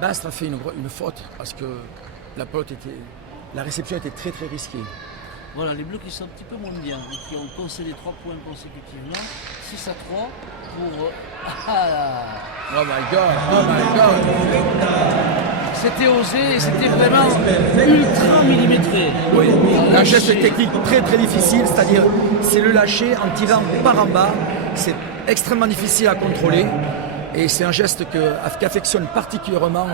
Basque a fait une faute parce que la réception était très très risquée. Voilà, les Bleus qui sont un petit peu moins bien et qui ont concédé 3 points consécutivement. 6-3 pour... Oh my God! C'était osé et c'était vraiment ultra millimétré. Oui, un geste technique très très difficile, c'est-à-dire c'est le lâcher en tirant par en bas. C'est extrêmement difficile à contrôler et c'est un geste qu'affectionne particulièrement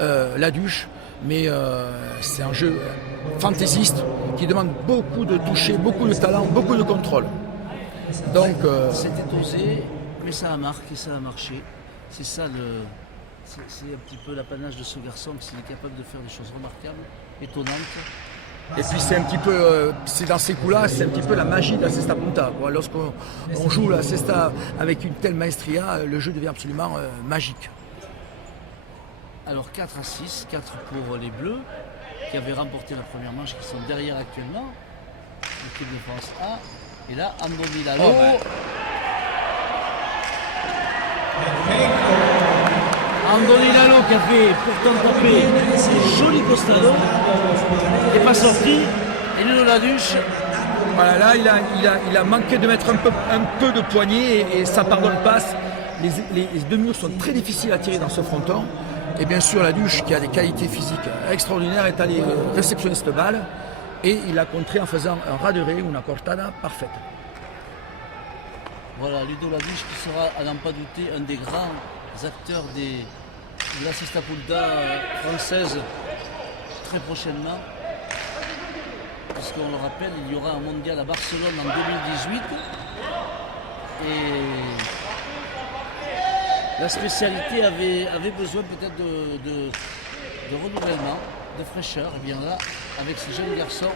la Duche. Mais c'est un jeu fantaisiste qui demande beaucoup de toucher, beaucoup de talent, beaucoup de contrôle. Donc, c'était osé, mais ça a marqué, ça a marché. C'est ça c'est un petit peu l'apanage de ce garçon qu'il est capable de faire des choses remarquables, étonnantes. Et puis c'est un petit peu, c'est dans ces coups-là, c'est un petit peu la magie de la cesta punta. Lorsqu'on joue la cesta avec une telle maestria, le jeu devient absolument magique. Alors 4-6, 4 pour les Bleus qui avaient remporté la première manche, qui sont derrière actuellement. L'équipe de France A. Et là, Andoni Lalo. Andoni Lalo qui a fait pourtant taper un joli costado. Il n'est pas sorti. Et Lilo Laduche. Voilà, là il a manqué de mettre un peu de poignée et ça pardonne pas. Les deux murs sont très difficiles à tirer dans ce fronton. Et bien sûr, la Duche, qui a des qualités physiques extraordinaires, est allé réceptionner cette balle et il a contré en faisant un ras de ré, une cortada parfaite. Voilà, Ludo Laduche qui sera, à n'en pas douter, un des grands acteurs de la cesta punta française très prochainement. Puisqu'on le rappelle, il y aura un mondial à Barcelone en 2018. Et la spécialité avait besoin peut-être de renouvellement, de fraîcheur. Et bien là, avec ces jeunes garçons,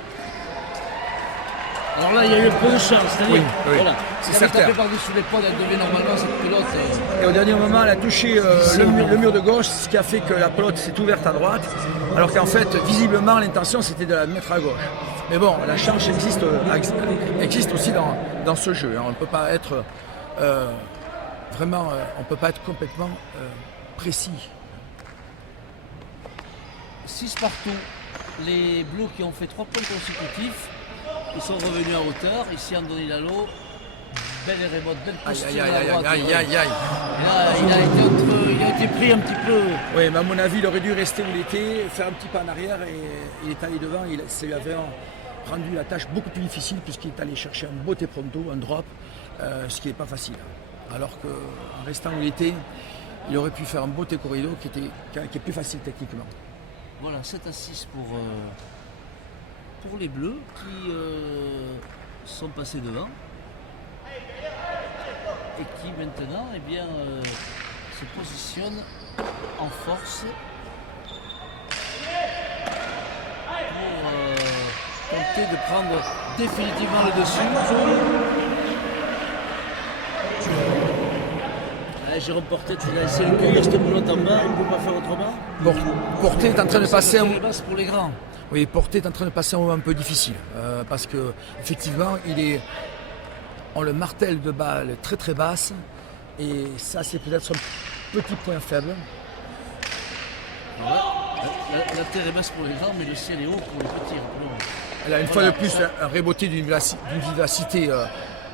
alors là il y a eu un peu de chance, c'est-à-dire, voilà, c'est elle avait certain. tapé par-dessus l'épaule, elle devait normalement cette pelote. Et au dernier moment, elle a touché le mur de gauche, ce qui a fait que la pelote s'est ouverte à droite, alors qu'en fait, visiblement, l'intention c'était de la mettre à gauche. Mais bon, la chance existe aussi dans ce jeu. On ne peut pas être vraiment, on peut pas être complètement précis. 6 partout. Les Bleus qui ont fait 3 points consécutifs, ils sont revenus à hauteur. Ici, Andoni Lalo, belle errebotte, belle posture à droite. Aïe. Et là, il a a été pris un petit peu. Oui, mais à mon avis, il aurait dû rester où il était, faire un petit pas en arrière et il est allé devant. Ça lui avait rendu la tâche beaucoup plus difficile puisqu'il est allé chercher un botte pronto, un drop, ce qui n'est pas facile. Alors qu'en restant où il était, il aurait pu faire un botte corrido qui est plus facile techniquement. Voilà, 7-6 pour les Bleus qui sont passés devant et qui maintenant eh bien, se positionnent en force pour tenter de prendre définitivement le dessus. Jérôme Portet, il a essayé de cueillir cette pelote en bas, il ne peut pas faire autrement. Portet est en train de passer un... pour les grands. Oui, Portet est en train de passer un moment un peu difficile parce que effectivement, on le martèle de balles très très basses et ça c'est peut-être son petit point faible. La terre est basse pour les grands, mais le ciel est haut pour les petits. Elle a une fois de plus un reboté d'une vivacité,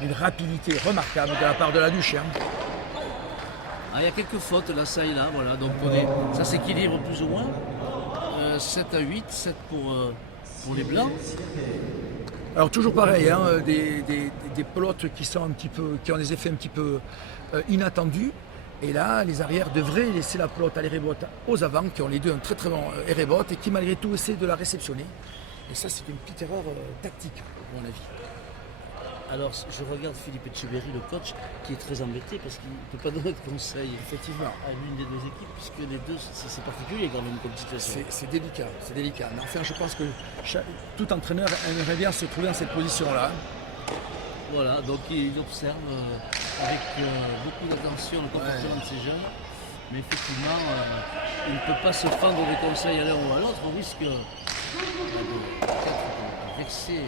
d'une rapidité remarquable de la part de la Duche. Il y a quelques fautes là, ça et là, voilà, donc ça s'équilibre plus ou moins. 7-8, 7 pour les blancs. Alors toujours pareil, des pelotes qui ont des effets un petit peu inattendus. Et là, les arrières devraient laisser la pelote aller rebote aux avants, qui ont les deux un très très bon rebote et qui malgré tout essaient de la réceptionner. Et ça, c'est une petite erreur tactique, à mon avis. Alors, je regarde Philippe Etcheverry, le coach, qui est très embêté parce qu'il ne peut pas donner de conseils effectivement à l'une des deux équipes, puisque les deux, c'est particulier quand même comme situation. C'est délicat, c'est délicat. Mais enfin, je pense que tout entraîneur aimerait bien se trouver dans cette position-là. Voilà, donc il observe avec beaucoup d'attention le comportement de ces jeunes, mais effectivement, il ne peut pas se prendre des conseils à l'un ou à l'autre, on risque de vexer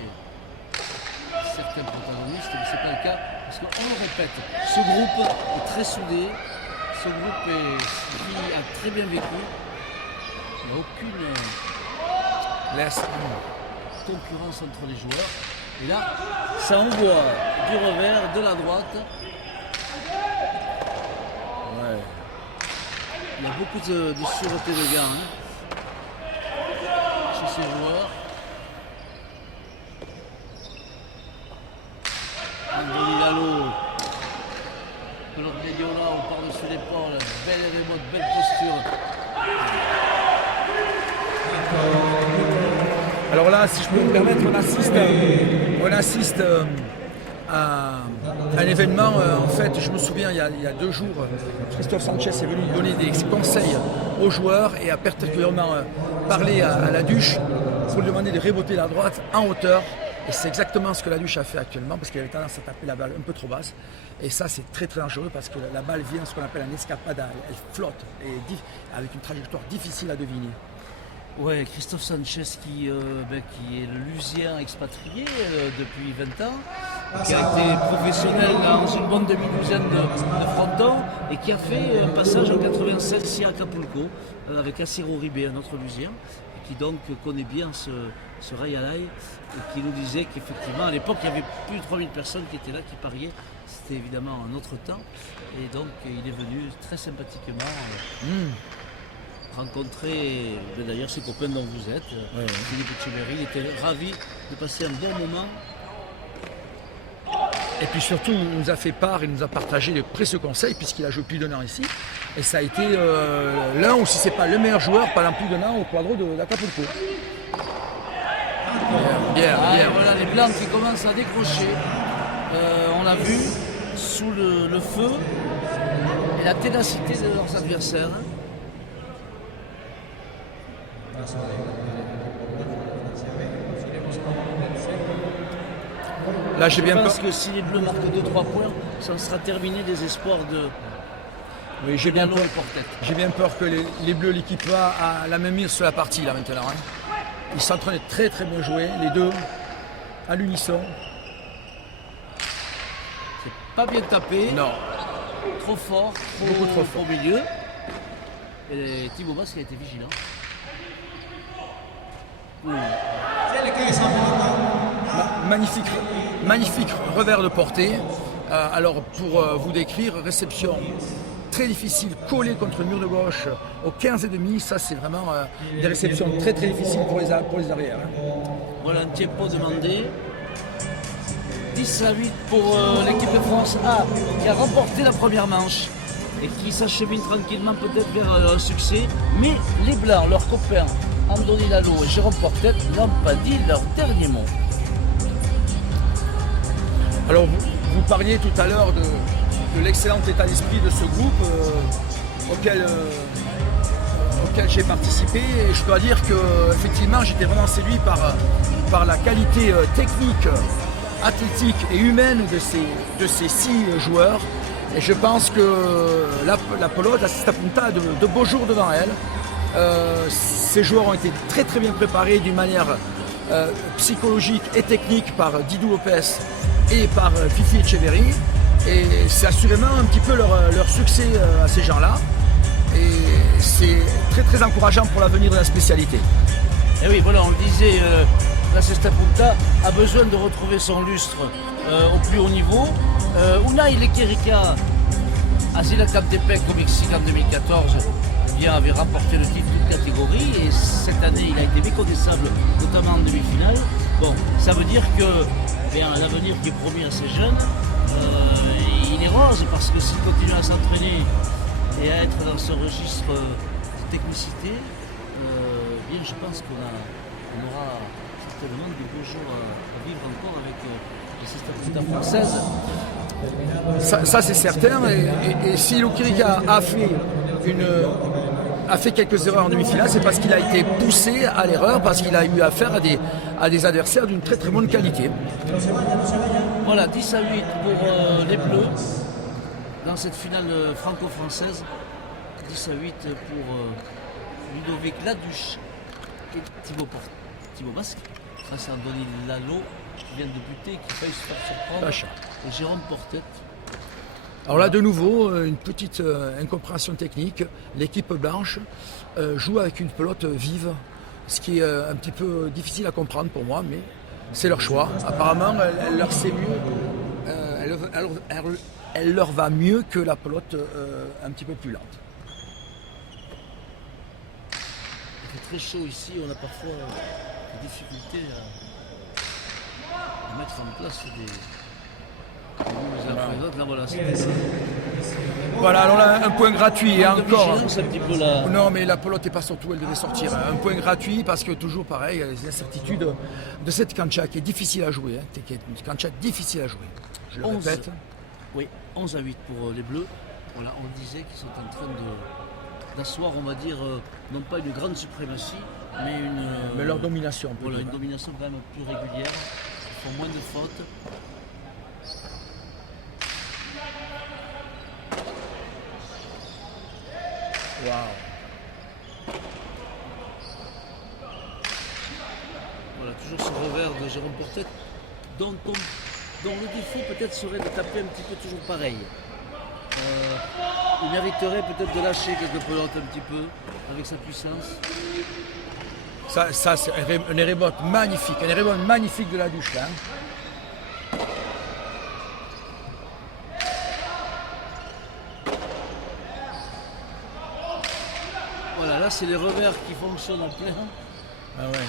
certains protagonistes, mais ce n'est pas le cas, parce qu'on le répète, ce groupe est très soudé, ce groupe qui a très bien vécu, il n'y a aucune concurrence entre les joueurs, et là, ça envoie du revers, de la droite. Ouais. Il y a beaucoup de sûreté de gars chez ces joueurs. Andoni Lalo, pelote médiana, on par-dessus l'épaule, belle remote, belle posture. Alors là, si je peux me permettre, on assiste à un événement. En fait, je me souviens, il y a 2 jours, Christophe Sanchez est venu donner des conseils aux joueurs et a particulièrement parlé à la Duche pour lui demander de reboter la droite en hauteur. Et c'est exactement ce que la Duche a fait actuellement parce qu'il avait tendance à taper la balle un peu trop basse. Et ça, c'est très très dangereux parce que la balle vient ce qu'on appelle un escapada. Elle flotte et avec une trajectoire difficile à deviner. Ouais, Christophe Sanchez qui est le Lusien expatrié depuis 20 ans, qui a été professionnel dans une bonne demi-douzaine de frontons et qui a fait un passage en 96 ici à Acapulco avec Assir Uribe, un autre Lusien, qui donc connaît bien ce Rayalay et qui nous disait qu'effectivement à l'époque il y avait plus de 3000 personnes qui étaient là, qui pariaient. C'était évidemment un autre temps et donc il est venu très sympathiquement rencontrer d'ailleurs ces copains dont vous êtes, Philippe Etcheverry. Il était ravi de passer un bon moment. Et puis surtout, il nous a fait part, il nous a partagé de précieux conseils puisqu'il a joué plus d'un an ici. Et ça a été l'un, ou si ce n'est pas le meilleur joueur pendant plus d'un an au quadro d'Acapulco. Bien. Voilà les blancs qui commencent à décrocher. On l'a vu sous le feu et la ténacité de leurs adversaires. Là, j'ai bien pense peur que si les Bleus marquent 2-3 points, ça sera terminé des espoirs de. Oui, j'ai bien peur que les Bleus, l'équipe A, a la même mise sur la partie là maintenant. Ils sont en train de très très bien jouer, les deux, à l'unisson. C'est pas bien tapé. Non. Trop fort, Beaucoup trop fort au milieu. Et Thibaut Basque a été vigilant. Magnifique revers de portée. Alors pour vous décrire, réception très difficile, collé contre le mur de gauche au 15,5, ça c'est vraiment des réceptions très très difficiles pour les arrières. Hein. Voilà un tempo demandé. 10-8 pour l'équipe de France A qui a remporté la première manche et qui s'achemine tranquillement peut-être vers un succès. Mais les Blancs, leurs copains Andoni Lalo et Jérôme Portet n'ont pas dit leur dernier mot. Alors vous parliez tout à l'heure de l'excellent état d'esprit de ce groupe auquel j'ai participé, et je dois dire que effectivement j'étais vraiment séduit par la qualité technique, athlétique et humaine de ces 6 joueurs, et je pense que la pelote, la Sesta Punta a de beaux jours devant elle. Ces joueurs ont été très très bien préparés d'une manière psychologique et technique par Didou Lopez et par Fifi Etcheverry, et c'est assurément un petit peu leur succès à ces gens-là, et c'est très très encourageant pour l'avenir de la spécialité. Et oui, voilà, on le disait, la Sesta Punta a besoin de retrouver son lustre au plus haut niveau. Unai Lequerica, Asila Camtepec au Mexique en 2014, avait remporté le titre de catégorie, et cette année il a été méconnaissable, notamment en demi-finale. Bon, ça veut dire que l'avenir qui est promis à ces jeunes, il est rose, parce que s'ils continuent à s'entraîner et à être dans ce registre de technicité, bien je pense qu'on aura certainement des beaux jours à vivre encore avec les Sesta Punta françaises. Ça c'est certain, et si Lequerica a fait quelques erreurs en demi-finale, c'est parce qu'il a été poussé à l'erreur, parce qu'il a eu affaire à des adversaires d'une très très bonne qualité. Voilà, 10-8 pour les Bleus dans cette finale franco-française. 10-8 pour Ludovic Laduche et Thibaut Basque. Ça c'est Andoni Lalo qui vient de buter, qui faillit se faire surprendre. Et Jérôme Portet. Alors là, de nouveau, une petite incompréhension technique. L'équipe blanche joue avec une pelote vive, ce qui est un petit peu difficile à comprendre pour moi, mais c'est leur choix. Apparemment, elle leur sait mieux, elle leur va mieux que la pelote un petit peu plus lente. Il fait très chaud ici, on a parfois des difficultés à mettre en place des... Voilà, alors là, un point gratuit et encore. La... Non, mais la pelote n'est pas sortie où elle devait sortir. Un point gratuit parce que toujours pareil, il y a les incertitudes de cette cancha qui est difficile à jouer. Hein, qui est une cancha difficile à jouer. Je le répète. Oui, 11-8 pour les Bleus. Voilà, on disait qu'ils sont en train d'asseoir, on va dire, non pas une grande suprématie, mais leur domination. Voilà, une domination quand même plus régulière. Ils font moins de fautes. Wow. Voilà, toujours ce revers de Jérôme Portet, dont le défaut peut-être serait de taper un petit peu toujours pareil. Il mériterait peut-être de lâcher quelques pelotes un petit peu avec sa puissance. Ça c'est un rebote magnifique de Laduche là. Voilà, là c'est les revers qui fonctionnent en plein. Ah ouais.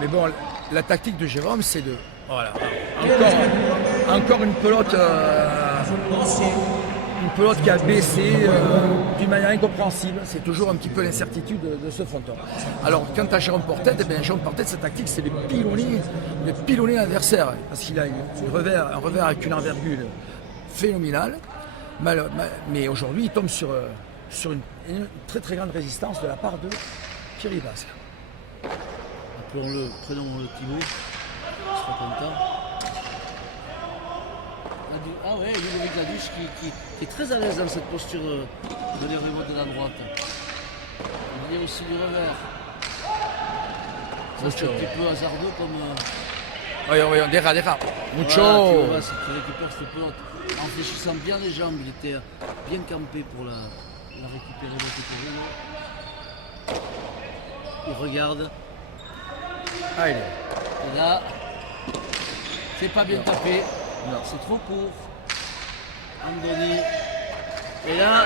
Mais bon, la tactique de Jérôme, c'est de... Voilà. Encore une pelote qui a baissé d'une manière incompréhensible. C'est toujours un petit peu l'incertitude de ce fronton. Alors, quant à Jérôme Portet, Jérôme Portet, sa tactique, c'est de pilonner l'adversaire. Parce qu'il a un revers avec une envergure phénoménale. Mais aujourd'hui, il tombe sur une très très grande résistance de la part de Thierry Basque. Appelons-le, prenons-le Thibaut, il sera content. Ah ouais, Ludovic Laduche qui est très à l'aise dans cette posture de les remonter de la droite. On va dire aussi du revers. Ça c'est un petit peu hasardeux comme... Oui, Dera. Mucho. Voilà, tu vois, qui récupère cette pelote en fléchissant bien les jambes, il était bien campé pour la récupérer, il regarde. Allez. Et là, c'est pas bien tapé. C'est trop court. Andoni. Et là,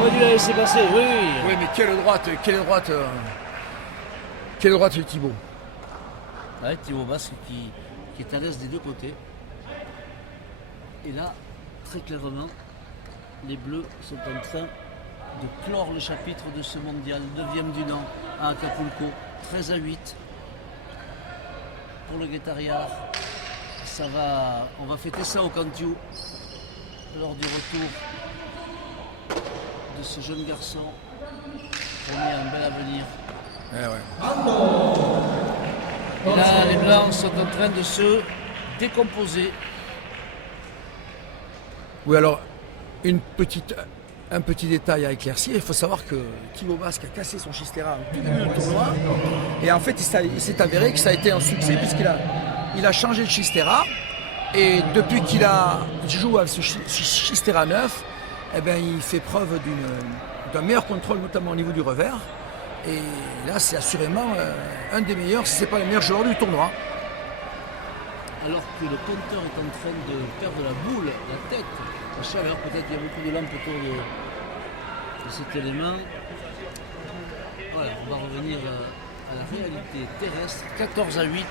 aurait dû la laisser passer, oui, oui. Oui, mais quelle droite de Thibaut. Ouais, Thibaut Basque qui est à l'aise des deux côtés. Et là, très clairement, les Bleus sont en train de clore le chapitre de ce mondial, 9e du Nord à Acapulco, 13-8 pour le Guétariard. On va fêter ça au Cantiu lors du retour de ce jeune garçon promis un bel avenir. Eh ouais. Et là, les Blancs sont en train de se décomposer. Oui, alors, un petit détail à éclaircir, il faut savoir que Thibaut Basque a cassé son Chistera en tout début du tournoi. Et en fait, il s'est avéré que ça a été un succès puisqu'il a changé de Chistera. Et depuis qu'il joue avec ce Chistera 9, eh ben, il fait preuve d'un meilleur contrôle, notamment au niveau du revers. Et là, c'est assurément un des meilleurs, si ce n'est pas le meilleur joueur du tournoi. Alors que le compteur est en train de perdre la boule, la tête, la chaleur, peut-être qu'il y a beaucoup de lampes autour de cet élément. Voilà, on va revenir à la réalité terrestre. 14-8.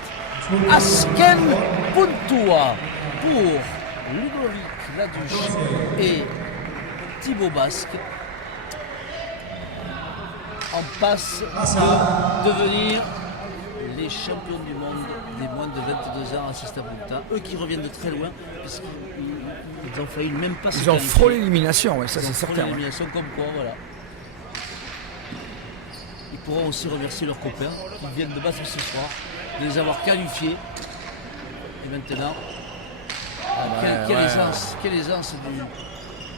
Asken Puntua pour Ludovic Laduche et Thibaut Basque. En passe de devenir les champions du monde des moins de 22 ans à Sesta Punta. Eux qui reviennent de très loin, puisqu'ils ont failli même pas se Ils ont qualifier. frôlé l'élimination, ouais, ça c'est certain. Ouais. L'élimination comme quoi, voilà. Ils pourront aussi remercier leurs copains qui viennent de battre ce soir, de les avoir qualifiés. Et maintenant, quelle aisance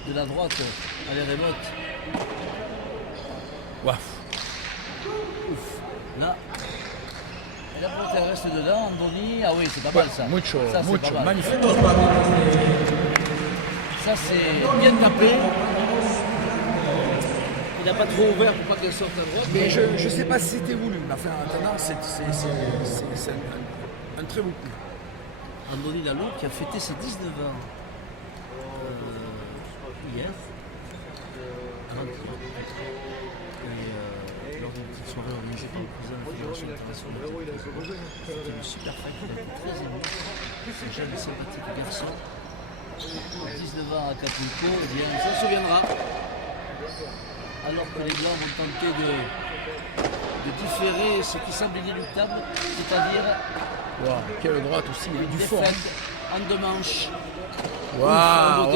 de la droite à les remote. Ouais. Ouf. Là, et la bretelle reste dedans, Andoni. Ah oui, c'est pas mal ça. Mucho, Ça, c'est pas mal. magnifique. Ça, c'est bien tapé. Il n'a pas trop ouvert pour pas qu'elle sorte à droite. Mais je ne sais pas si c'était voulu, mais enfin, maintenant, c'est un très beau coup. Andoni Lalo qui a fêté ses 19 ans hier. Lors d'une petite soirée organisée par le président de la Fédération internationale. C'était une super fête, il a été très ému. Ce jeune et sympathique garçon, 19 ans à Acapulco, eh bien, il s'en souviendra. Alors que les Blancs vont tenter de différer ce qui semble inéluctable, c'est-à-dire Wow, quelle droite aussi, il est du fond. défaite en deux manches. Waouh,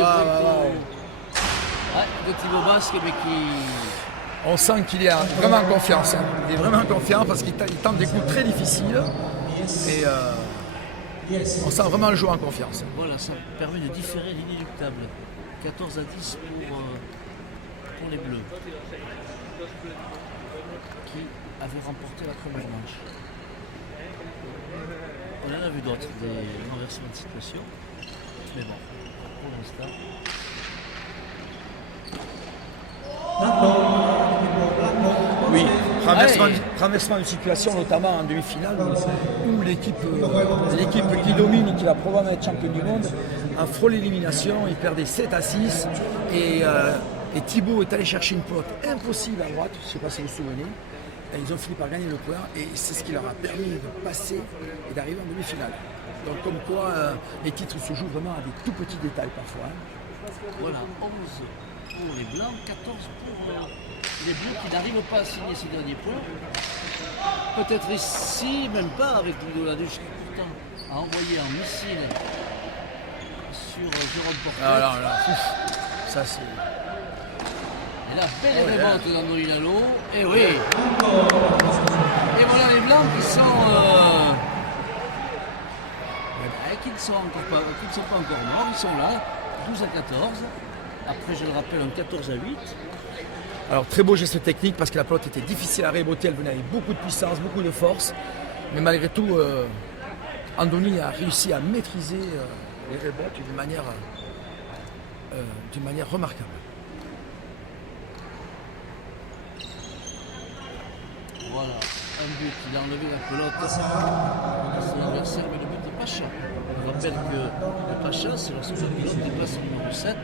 Ouais, de Thibaut Basque, mais qui... On sent qu'il est vraiment en confiance. Hein. Il est vraiment confiant parce qu'il tente des coups très difficiles. Et on sent vraiment le joueur en confiance. Voilà, ça permet de différer l'inéluctable. 14-10 pour les Bleus. Qui avaient remporté la première manche. On en a vu d'autres, des renversements de situation. Mais bon, pour l'instant... Oui, renversement de situation, notamment en demi-finale, où l'équipe qui domine et qui va probablement être champion du monde a frôlé l'élimination, il perdait 7-6 et Thibaut est allé chercher une pelote impossible à droite, je ne sais pas si vous vous souvenez, et ils ont fini par gagner le point et c'est ce qui leur a permis de passer et d'arriver en demi-finale. Donc comme quoi les titres se jouent vraiment à des tout petits détails parfois. Hein. Voilà, 11 pour les Blancs, 14 pour les Bleus qui n'arrivent pas à signer ces derniers points. Peut-être ici, même pas avec Ludo Laduche qui pourtant a envoyé un missile sur Jérôme Portet. Alors là, ça c'est... Et la belle remonte d'Andoni Lalo. Et oui. Et voilà les Blancs qui sont... qui ne sont pas encore morts, ils sont là, 12-14. Après, je le rappelle, un 14-8. Alors très beau geste technique parce que la pelote était difficile à réboter, elle venait avec beaucoup de puissance, beaucoup de force. Mais malgré tout, Andoni a réussi à maîtriser les rebotes d'une manière remarquable. Voilà, un but, il a enlevé la pelote à son adversaire, mais le but de Pacha. Je rappelle que le Pacha, c'est lorsque la pelote dépasse le numéro 7,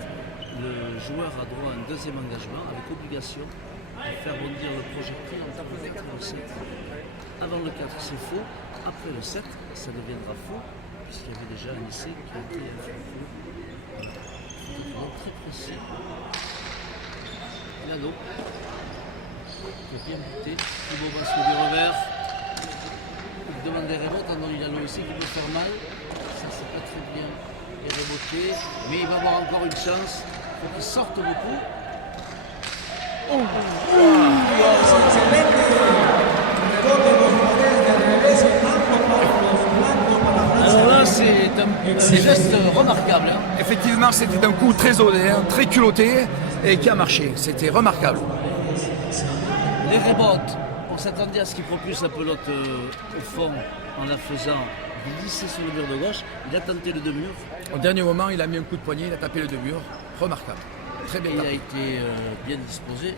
le le joueur a droit à un deuxième engagement avec obligation de faire bondir le projectile entre le 4 et le 7. Avant le 4, c'est faux. Après le 7, ça deviendra faux, puisqu'il y avait déjà un essai qui a été fait faux. Voilà. Très précis. Lalo, qui a bien buté. Thibaut Basque du revers. Il demande des remotes, il a lui aussi qui peut faire mal. Ça, c'est pas très bien. Il est remonté, mais il va avoir encore une chance. Il faut qu'il sorte beaucoup. Oh. Alors là, c'est un geste remarquable. Hein. Effectivement, c'était un coup très osé, hein, très culotté et qui a marché. C'était remarquable. Les rebotes, on s'attendait à ce qu'il propulse la pelote au fond en la faisant glisser sur le mur de gauche. Il a tenté le deux-murs. Au dernier moment, il a mis un coup de poignet, il a tapé le deux-murs. Remarquable. Très bien Il a tapé. été bien disposé,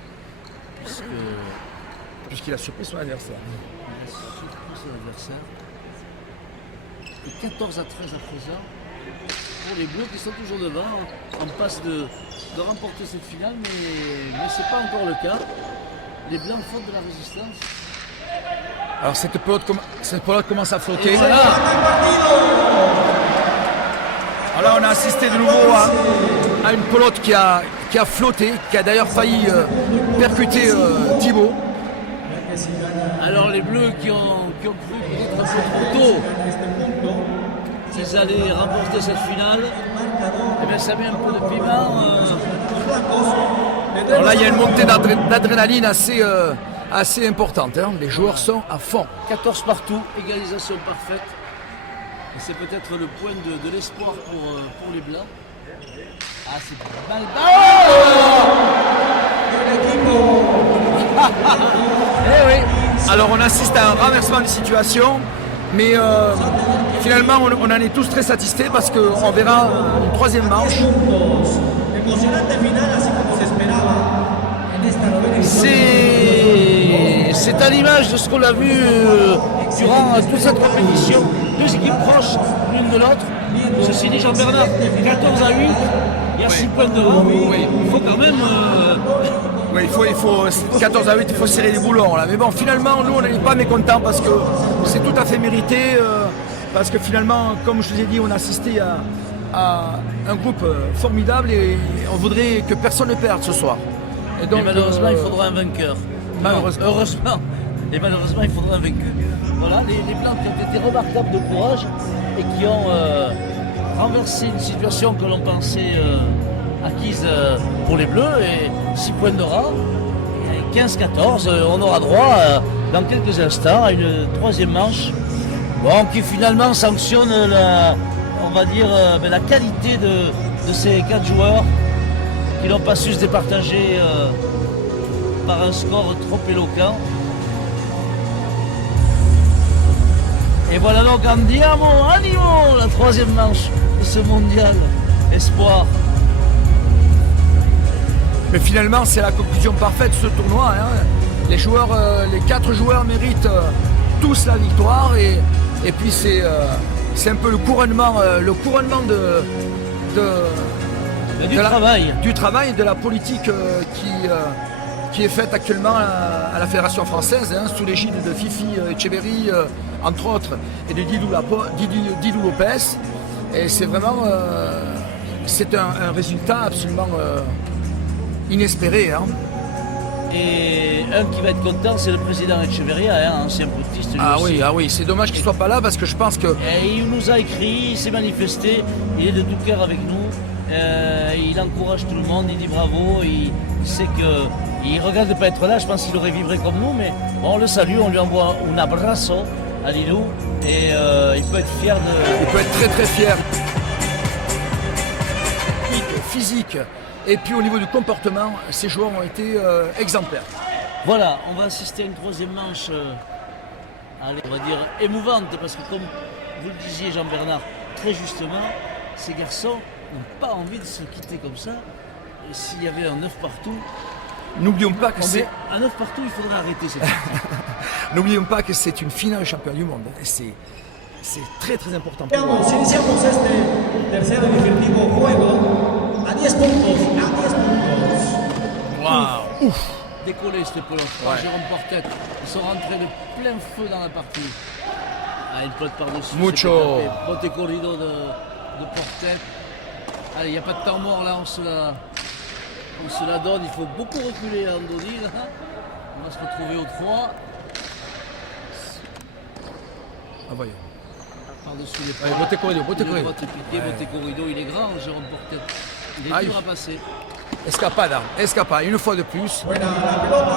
Puisqu'il a surpris son adversaire. il a surpris son adversaire. Et 14 à 13 à présent pour les Bleus qui sont toujours devant, en passe de remporter cette finale, mais ce n'est pas encore le cas. Les Blancs font de la résistance. Alors cette pelote commence à flotter. Et voilà. Alors là, on a assisté de nouveau à une pelote qui a flotté, qui a d'ailleurs failli percuter Thibaut. Alors les Bleus qui ont cru peut-être un peu trop tôt qu'ils allaient remporter cette finale, eh bien ça met un peu de piment. Alors là, il y a une montée d'adrénaline assez importante. Hein. Les joueurs sont à fond. 14 partout, égalisation parfaite. Et c'est peut-être le point de l'espoir pour les Blancs. Ah, c'est mal. Eh oui. Alors on assiste à un renversement de situation, mais finalement on en est tous très satisfaits parce qu'on verra une troisième manche. C'est à l'image de ce qu'on a vu durant toute cette compétition. Deux équipes proches l'une de l'autre. Ceci dit, Jean-Bernard, 14 à 8, il y a 6 points devant. Oui. Il faut quand même. Oui, il faut 14 à 8, il faut serrer les boulons là. Mais bon, finalement, nous on n'est pas mécontents parce que c'est tout à fait mérité. Parce que finalement, comme je vous ai dit, on a assisté à un groupe formidable et on voudrait que personne ne perde ce soir. Et donc, Mais malheureusement, il faudra un vainqueur. Malheureusement. Non, heureusement. Et malheureusement, il faudra un vainqueur. Voilà, les Blancs qui ont été remarquables de courage et qui ont renversé une situation que l'on pensait acquise pour les Bleus. Et 6 points de rang. 15-14, on aura droit dans quelques instants à une troisième manche. Bon, qui finalement sanctionne la qualité de ces 4 joueurs qui n'ont pas su se départager par un score trop éloquent. Et voilà donc andiamo, animo, la troisième manche de ce mondial espoir. Mais finalement, c'est la conclusion parfaite de ce tournoi. Hein. Les 4 joueurs méritent tous la victoire et puis c'est un peu le couronnement du travail et de la politique qui est faite actuellement à la Fédération française, hein, sous l'égide de Fifi Etcheverry, entre autres, et de Didou Lopez. Et c'est vraiment un résultat absolument inespéré. Hein. Et un qui va être content, c'est le président Echeverria, hein, ancien boutiste. Oui, c'est dommage qu'il ne soit pas là parce que je pense que... Et il nous a écrit, il s'est manifesté, il est de tout cœur avec nous, il encourage tout le monde, il dit bravo, il sait qu'il regrette de ne pas être là, je pense qu'il aurait vibré comme nous, mais on le salue, on lui envoie un abrazo à Lilou et il peut être fier de... Il peut être très très fier. Physique. Et puis au niveau du comportement, ces joueurs ont été exemplaires. Voilà, on va assister à une troisième manche, on va dire émouvante, parce que comme vous le disiez Jean-Bernard, très justement, ces garçons n'ont pas envie de se quitter comme ça. Et s'il y avait un 9 partout, n'oublions pas que c'est... Un 9 partout, il faudrait arrêter cette partie. N'oublions pas que c'est une finale championnat du monde. Et c'est très très important. Si iniciamos este tercer y definitivo juego a 10 puntos. décollé cette pelote par Ouais. Jérôme Portet. Ils sont rentrés de plein feu dans la partie. Ah, une pelote par-dessus. Mucho. Monte corrido de Portet. Allez, il n'y a pas de temps mort là, on se la donne. Il faut beaucoup reculer à Andoni là. On va se retrouver au 3. Ah, voyons. Par-dessus les Allez, Monte corrido, Monte Le corrido. droit est piqué, Monte corrido, il est grand, Jérôme Portet. Il est Aïe. dur à passer. Escapada, une fois de plus. Buena la pelota.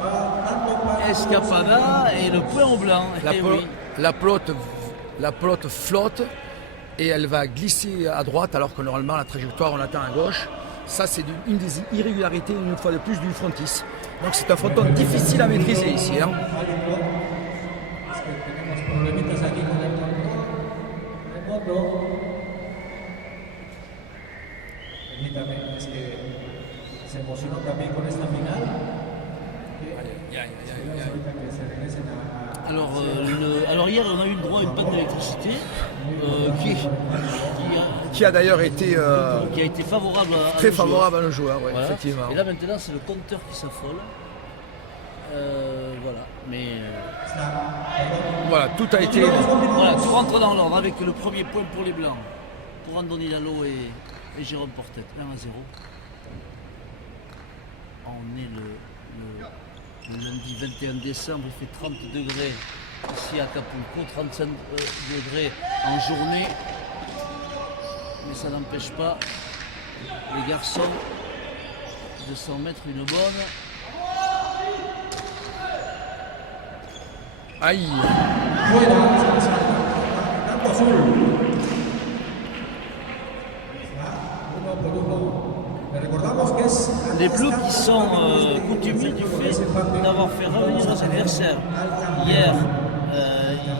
Va tanto para Escapada et le point au blanc. La, Eh pelo- oui. la pelote flotte et elle va glisser à droite alors que normalement la trajectoire on l'attend à gauche. Ça c'est une des irrégularités une fois de plus du frontis. Donc c'est un fronton difficile à maîtriser ici. Hein. árbitro. Es que tenemos problemitas aquí con el mono. Permítame, es que se emocionó también con esta final. Esperemos ahorita que se regresen a Alors hier on a eu le droit à une panne d'électricité Qui a d'ailleurs été qui a été favorable à très nos joueurs. favorable à nos joueurs, ouais, Voilà. effectivement. Et là maintenant c'est le compteur qui s'affole. Voilà. Mais Voilà, tout a été. voilà, tout rentre dans l'ordre avec le premier point pour les Blancs. Pour Andoni Lalo et Jérôme Portet. 1-0. On est le lundi 21 décembre, il fait 30 degrés ici à Acapulco, 35 degrés en journée. Mais ça n'empêche pas les garçons de s'en mettre une bonne. Aïe. tanto azul. Uno por uno. Le recordamos que es Les Bleus qui sont coutumiers du fait d'avoir fait revenir leurs adversaires. Hier,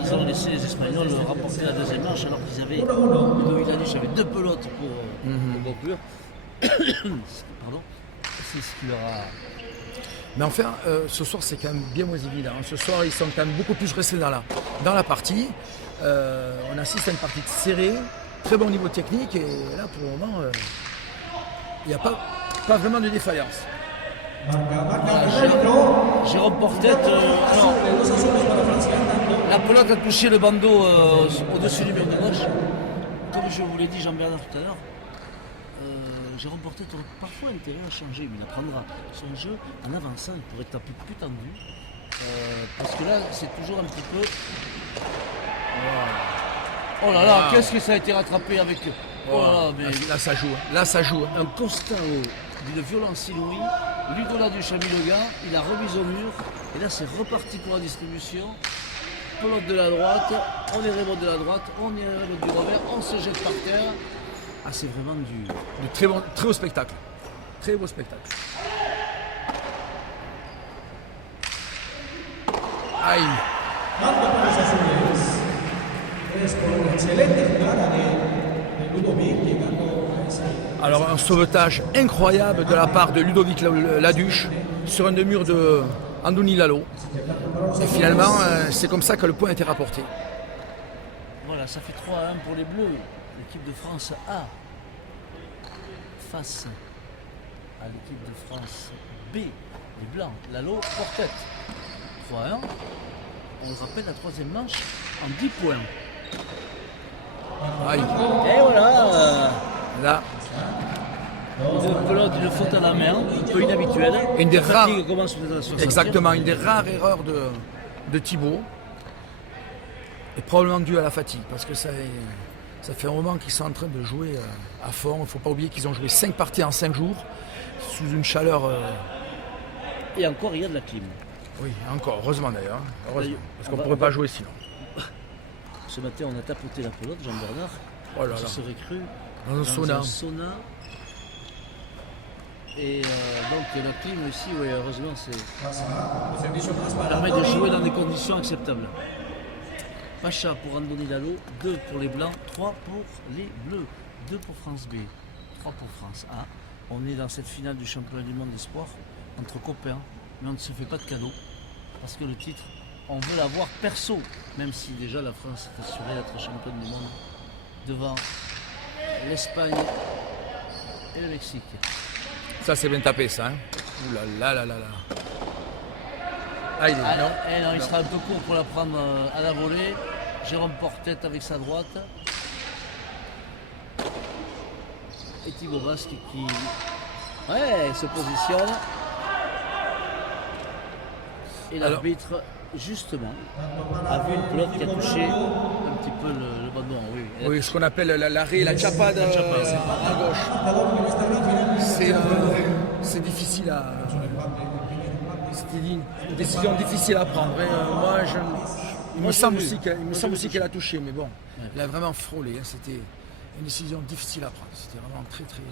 ils ont laissé les Espagnols remporter la deuxième manche alors qu'ils avaient Ludovic Laduche avait 2 pelotes pour conclure. Pardon. C'est ce qui leur a. Mais enfin, ce soir c'est quand même bien moins évident. Ce soir ils sont quand même beaucoup plus restés dans la partie. On assiste à une partie serrée, très bon niveau technique et là pour le moment il n'y a pas vraiment de défaillance. marca el árbitro. Jérôme Portet, alors, Los azules para Francia. la pelote a touché le bandeau au-dessus du mur de gauche. Comme je vous l'ai dit, Jean-Bernard tout à l'heure, Jérôme Portet aurait parfois intérêt à changer, mais il apprendra son jeu en avançant, il pourrait taper plus tendu. Parce que là, c'est toujours un petit peu. Oh là là, qu'est-ce que ça a été rattrapé avec. Oh là là, mais Là ça joue, là ça joue. un constat d'une violence inouïe. Ludo Laduche a mis le gars, il a remis au mur, et là c'est reparti pour la distribution. Pelote de la droite, on est Raymond de la droite, on est Raymond du revers, on se jette par terre. Ah, c'est vraiment du. De très beau spectacle. Très beau spectacle. Aïe. Marca para los azules. Es por una excelente jugada de Ludovic llegando a ese. Alors un sauvetage incroyable de la part de Ludovic Laduche sur un mur de Andoni Lalo. Et finalement, c'est comme ça que le point a été rapporté. Voilà, ça fait 3-1 pour les Bleus. L'équipe de France A face à l'équipe de France B, les Blancs, Lalo, Portet. 3-1. On le rappelle, la troisième manche en 10 points. Aïe. Et voilà, Là, une pelote, une faute à la main, un peu inhabituelle. Une des La fatigue rares- commence peut-être à se ressentir. exactement, une des rares erreurs de Thibaut. Et probablement due à la fatigue, parce que ça fait un moment qu'ils sont en train de jouer à fond. Il ne faut pas oublier qu'ils ont joué 5 parties en 5 jours, sous une chaleur... Et encore, il y a de la clim. oui, encore, heureusement d'ailleurs. Heureusement, parce qu'on ne On va- pourrait pas jouer sinon. Ce matin, on a tapoté la pelote, Jean-Bernard. Oh là Je là. serais cru Dans un sauna. sauna. Et donc la clim aussi, oui, heureusement, ça Servicio más para permet de jouer dans des conditions acceptables. Pacha pour Andoni Lalo, 2 pour les Blancs, 3 pour les Bleus, 2 pour France B, 3 pour France A. On est dans cette finale du championnat du monde d'espoir entre copains, mais on ne se fait pas de cadeau parce que le titre, on veut l'avoir perso, même si déjà la France est assurée d'être championne du monde devant l'Espagne et le Mexique. Ça c'est bien tapé ça. Hein. Ouh là là là là là. Ah, il est, non. Non, il sera un peu court pour la prendre à la volée. Jérôme Portet avec sa droite. Et Thibaut Basque qui se positionne. Et l'arbitre, justement, a vu une pelote qui a touché un petit peu le bandon. Oui, ce qu'on appelle l'arrêt, la chapa à gauche. C'est difficile à... C'était une décision difficile à prendre. Moi, il me semble aussi qu'elle a touché, mais bon, elle a vraiment frôlé. Hein. C'était une décision difficile à prendre. C'était vraiment très, très...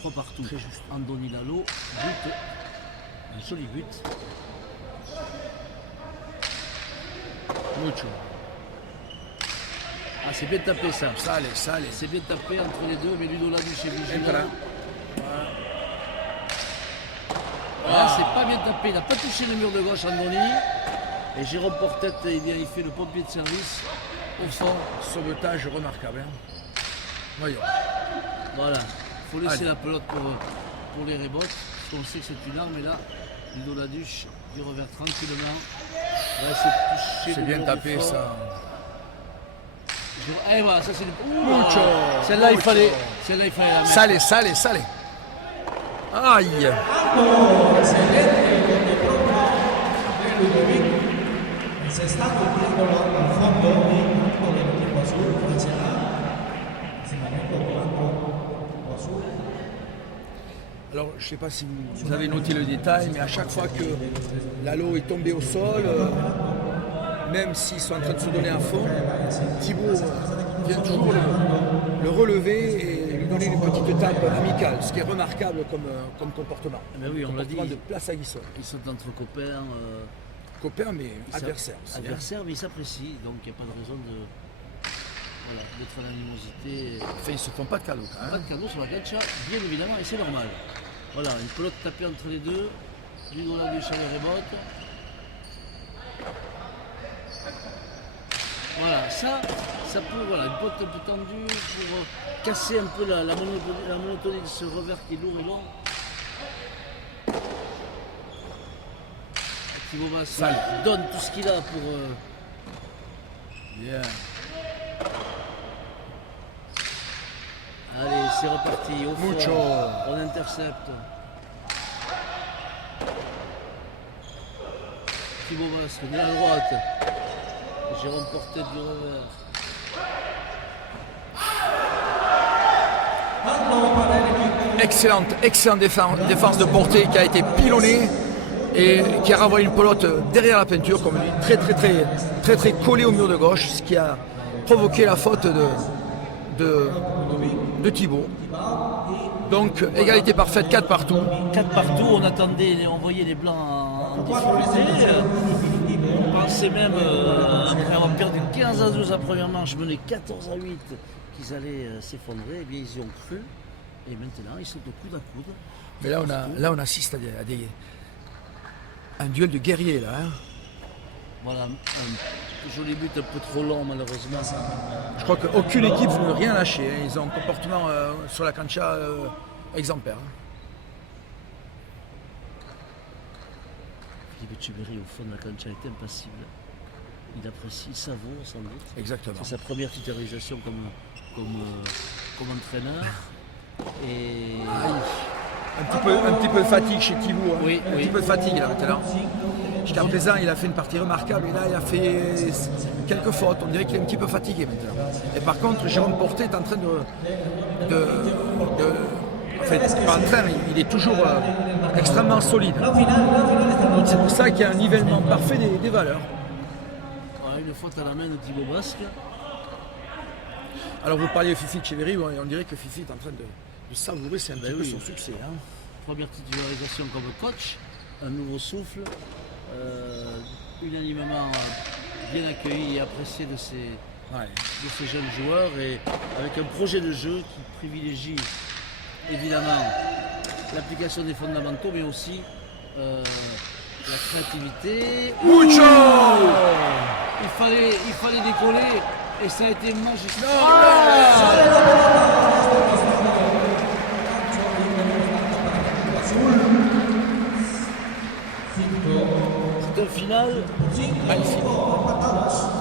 3 partout. Très juste. Andoni Lalo, but. Un joli but. Mucho. Ah, c'est bien tapé ça. Sale. C'est bien tapé entre les deux, mais Ludo Laduche et Vigilon. Voilà, c'est pas bien tapé. Il n'a pas touché le mur de gauche, Andoni. Et Jérôme Portet, il fait le pompier de service. Au fond, sauvetage remarquable. Hein. Voyons. Voilà. Il faut laisser la pelote pour les rebotes. Parce qu'on sait que c'est une arme. Et là, Ludo Laduche du revers tranquillement. C'est bien tapé ça. Et voilà, ça c'est le. Mucho. Celle-là, il fallait la mettre. Sale. Aïe. Alors, je ne sais pas si vous avez noté le détail, mais à chaque fois que Lalo est tombé au sol, même s'ils sont en train de se donner à fond, Thibaut vient toujours le relever et lui donner une petite tape amicale, ce qui est remarquable comme comportement. Mais oui, on l'a dit. De place à Guissol. Ils sont entre copains. Copains, mais adversaires. Adversaires, mais ils s'apprécient, donc il n'y a pas de raison d'être à l'animosité. Enfin, ils ne se font pas de cadeaux. Hein. Pas de cadeaux sur la cancha, bien évidemment, et c'est normal. Voilà, une pelote tapée entre les deux, Ludo Laduche à les rebotes. Voilà, ça peut, voilà, une pelote un peu tendue pour casser un peu la monotonie de ce revers qui est lourd et long. Thibaut Basque donne tout ce qu'il a pour... Yeah. Allez, c'est reparti, au fond, Mucho. on intercepte. Thibaut Basque, de la droite. Jérôme Portet du revers. Excellente défense de Portet qui a été pilonnée et qui a renvoyé une pelote derrière la peinture, comme lui, très collée au mur de gauche, ce qui a provoqué la faute de Thibaut. Donc égalité parfaite, 4 partout. 4 partout, on voyait les Blancs en difficulté. On pensait même, après avoir perdu 15-12 la première manche, mené 14-8, qu'ils allaient s'effondrer. Eh bien, ils y ont cru. Et maintenant, ils sont de coude à coude. Mais là, on assiste à un duel de guerriers, là. Hein. Voilà, un joli but un peu trop long, malheureusement. Je crois qu'aucune équipe ne veut rien lâcher. Hein. Ils ont un comportement sur la cancha exemplaire. Hein. Philippe Etcheverry, au fond de la cancha, est impassible. Il apprécie, il savoure sans doute. Exactement. C'est sa première titularisation comme entraîneur. Et... Un petit peu de fatigue chez Thibaut. Hein. Oui, un petit peu de fatigue là maintenant. Jusqu'à présent, il a fait une partie remarquable et là, il a fait quelques fautes. On dirait qu'il est un petit peu fatigué maintenant. Et par contre, Jérôme Portet est en train en fait, pas en train, il est toujours extrêmement solide. C'est pour ça qu'il y a un nivellement parfait des valeurs. Voilà, une faute à la main de Thibaut Basque. Alors vous parliez de Fifi Etcheverry, on dirait que Fifi est en train de savourer, c'est un petit peu son succès. Hein. Première titularisation comme coach, un nouveau souffle, unanimement bien accueilli et apprécié de ces jeunes joueurs, et avec un projet de jeu qui privilégie évidemment l'application des fondamentaux, mais aussi la créativité. Mucho. Il fallait décoller. Et ça a été magistral. finale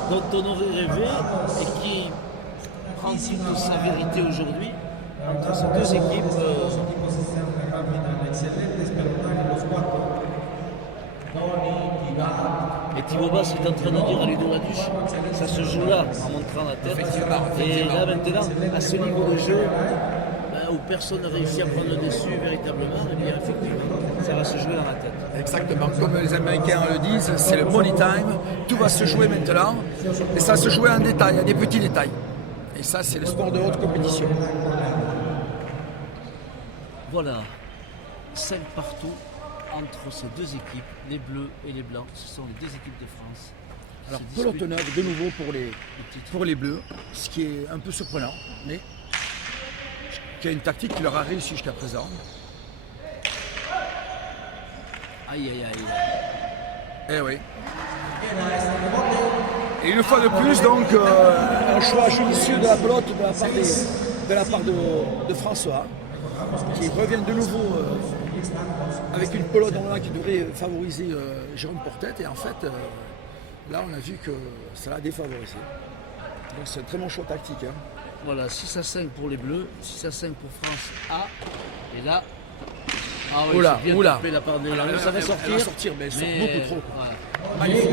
dont on aurait rêvé et qui prend toute sa vérité aujourd'hui entre ces deux équipes. Et Thibaut Bass est en train de dire à Ludo Laduche, ça se joue là, en montrant la tête. Et là maintenant, à ce niveau de jeu, où personne n'a réussi à prendre le dessus véritablement, et bien effectivement, ça va se jouer dans la tête. Exactement, comme les Américains le disent, c'est le money time, tout va se jouer maintenant, et ça se jouer en détail, à des petits détails. Et ça, c'est le sport de haute compétition. Voilà, 5 partout entre ces deux équipes, les Bleus et les Blancs. Ce sont les deux équipes de France. Alors, pelote neuve de nouveau pour les Bleus, ce qui est un peu surprenant, mais qui a une tactique qui leur a réussi jusqu'à présent. Aïe aïe aïe. Eh oui. Et une fois de plus, donc, un choix judicieux de la pelote de la part de François, qui revient de nouveau avec une pelote normalement qui devrait favoriser Jérôme Portet. Et en fait, là, on a vu que ça l'a défavorisé. Donc, c'est un très bon choix tactique. Hein. Voilà, 6-5 pour les Bleus, 6-5 pour France A. Et là, ah oui, oula, c'est bien oula. tapé la part de ça va sortir. Elle va sortir, mais elle sort beaucoup trop. Voilà. Magnifique.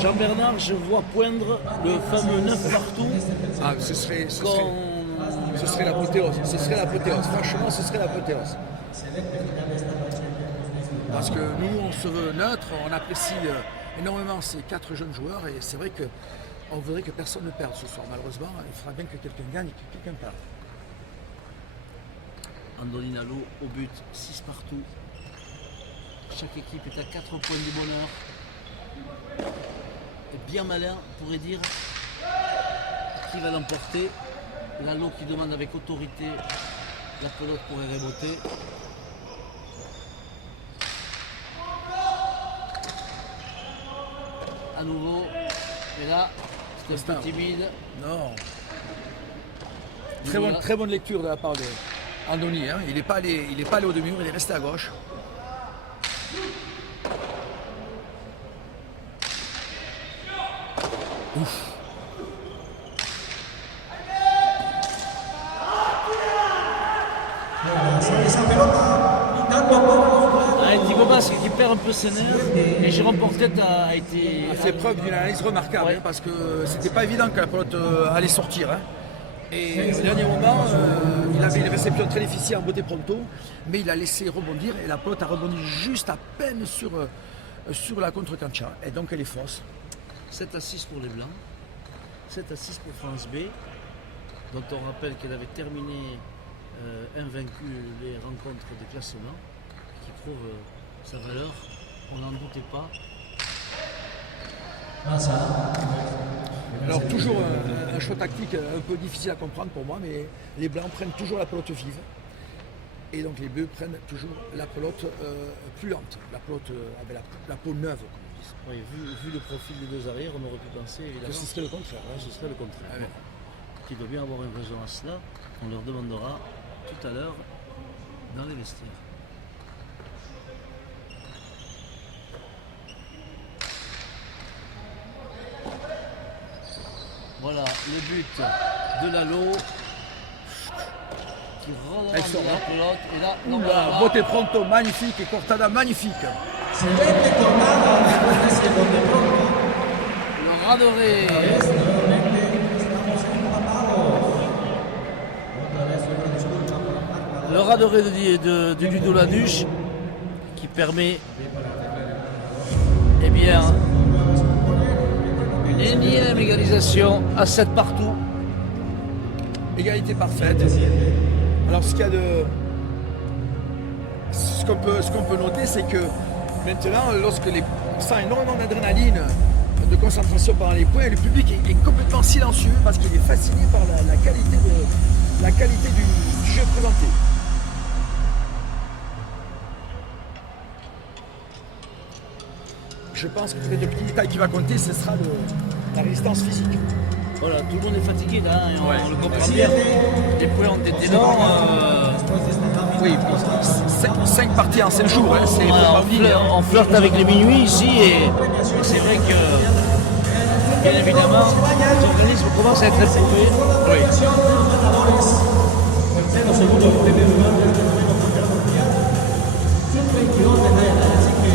Jean-Bernard, je vois poindre le fameux 9 partout. Ah, ce serait l'apothéose. Ce serait l'apothéose. Franchement, ce serait l'apothéose. Parce que nous, on se veut neutre, on apprécie énormément ces 4 jeunes joueurs et c'est vrai qu'on voudrait que personne ne perde ce soir. Malheureusement, il faudra bien que quelqu'un gagne et que quelqu'un perde. Andoni Nalo au but, 6 partout. Chaque équipe est à 4 points du bonheur. Et bien malin pourrait dire qui va l'emporter. Lalo qui demande avec autorité, la pelote pourrait remonter. À nouveau, et là, c'était un peu timide. Non. Très bonne lecture de la part d'Andoni. Hein. Il n'est pas allé au demi-mur, il est resté à gauche. Ouf. Thibaut Bass qui perd un peu ses nerfs et Jérôme Portet a fait preuve d'une analyse remarquable, ouais. Hein, parce que c'était pas évident que la pelote allait sortir. Hein. Et au dernier moment, il avait une réception très difficile en beauté pronto, mais il a laissé rebondir et la pelote a rebondi juste à peine sur la contre-cancha. Et donc elle est fausse. 7-6 pour les Blancs, 7-6 pour France B, dont on rappelle qu'elle avait terminé invaincue les rencontres de classement, qui prouve sa valeur, on n'en doutait pas. Alors toujours un choix tactique un peu difficile à comprendre pour moi, mais les Blancs prennent toujours la pelote vive. Et donc les Bleus prennent toujours la pelote plus lente, la pelote avec la peau neuve. Oui, vu le profil des deux arrières, on aurait pu penser évidemment que ce serait le contraire. Ouais, ce serait le contraire. Ah, ouais. Qui doit bien avoir une raison à cela, on leur demandera tout à l'heure dans les vestiaires. Voilà le but de Lalo qui relance la pelote et là, beauté pronto magnifique et Cortada magnifique. Le Radoré. Le Radoré de Ludo Laduche qui permet une énième égalisation à 7 partout. Égalité parfaite. Alors ce qu'on peut noter, c'est que maintenant, lorsque on sent énormément d'adrénaline, de concentration pendant les points, le public est complètement silencieux parce qu'il est fasciné par la qualité du jeu présenté. Je pense que peut-être le petit détail qui va compter, ce sera la résistance physique. Voilà, tout le monde est fatigué là, hein, on le comprend bien. Les points ont été longs. Oui, 5 parties en 5 jours, hein, c'est Voilà, faut pas on, oublier, hein. on flirte avec les minuits ici et c'est vrai que, bien évidemment, les organismes commencent à être éprouvés. Oui. Tercero, segundo y primer lugar de este noveno campeonato mundial. Sub-22 de Naira. Así que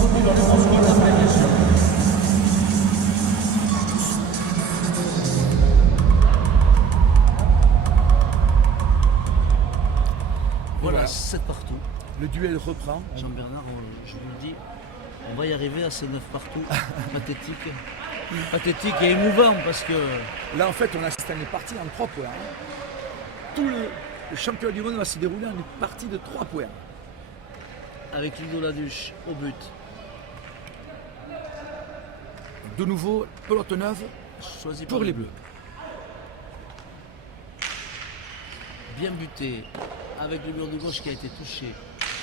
continuaremos con la premiación. Voilà, 7 partout. Le duel reprend. Jean-Bernard, je vous le dis, on va y arriver à ce 9 partout. Pathétique. Pathétique et émouvant parce que Là, en fait, on assiste à une partie en 3 points. Hein. Tout le championnat du monde va se dérouler en une partie de 3 points. avec Ludo Laduche au but. De nouveau, pelote neuve Choisi pour par les Bleus. Bien buté avec le mur de gauche qui a été touché.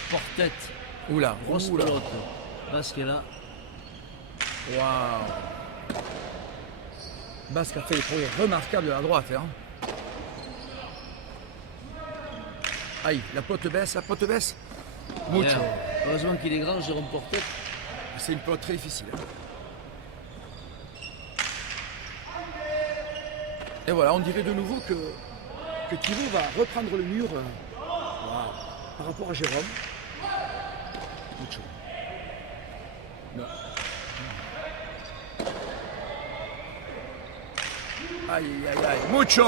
Porte-tête, Oula, grosse oula. pelote. Basquela. Waouh. Basque a fait des progrès remarquables à droite. Hein. Aïe, la pelote baisse, Mucho. Bien. Heureusement qu'il est grand, Jérôme Portet. C'est une pelote très difficile. Hein. Et voilà, on dirait de nouveau que Thibaut va reprendre le mur par rapport à Jérôme. Mucho. Non. Aïe, aïe, aïe. Mucho.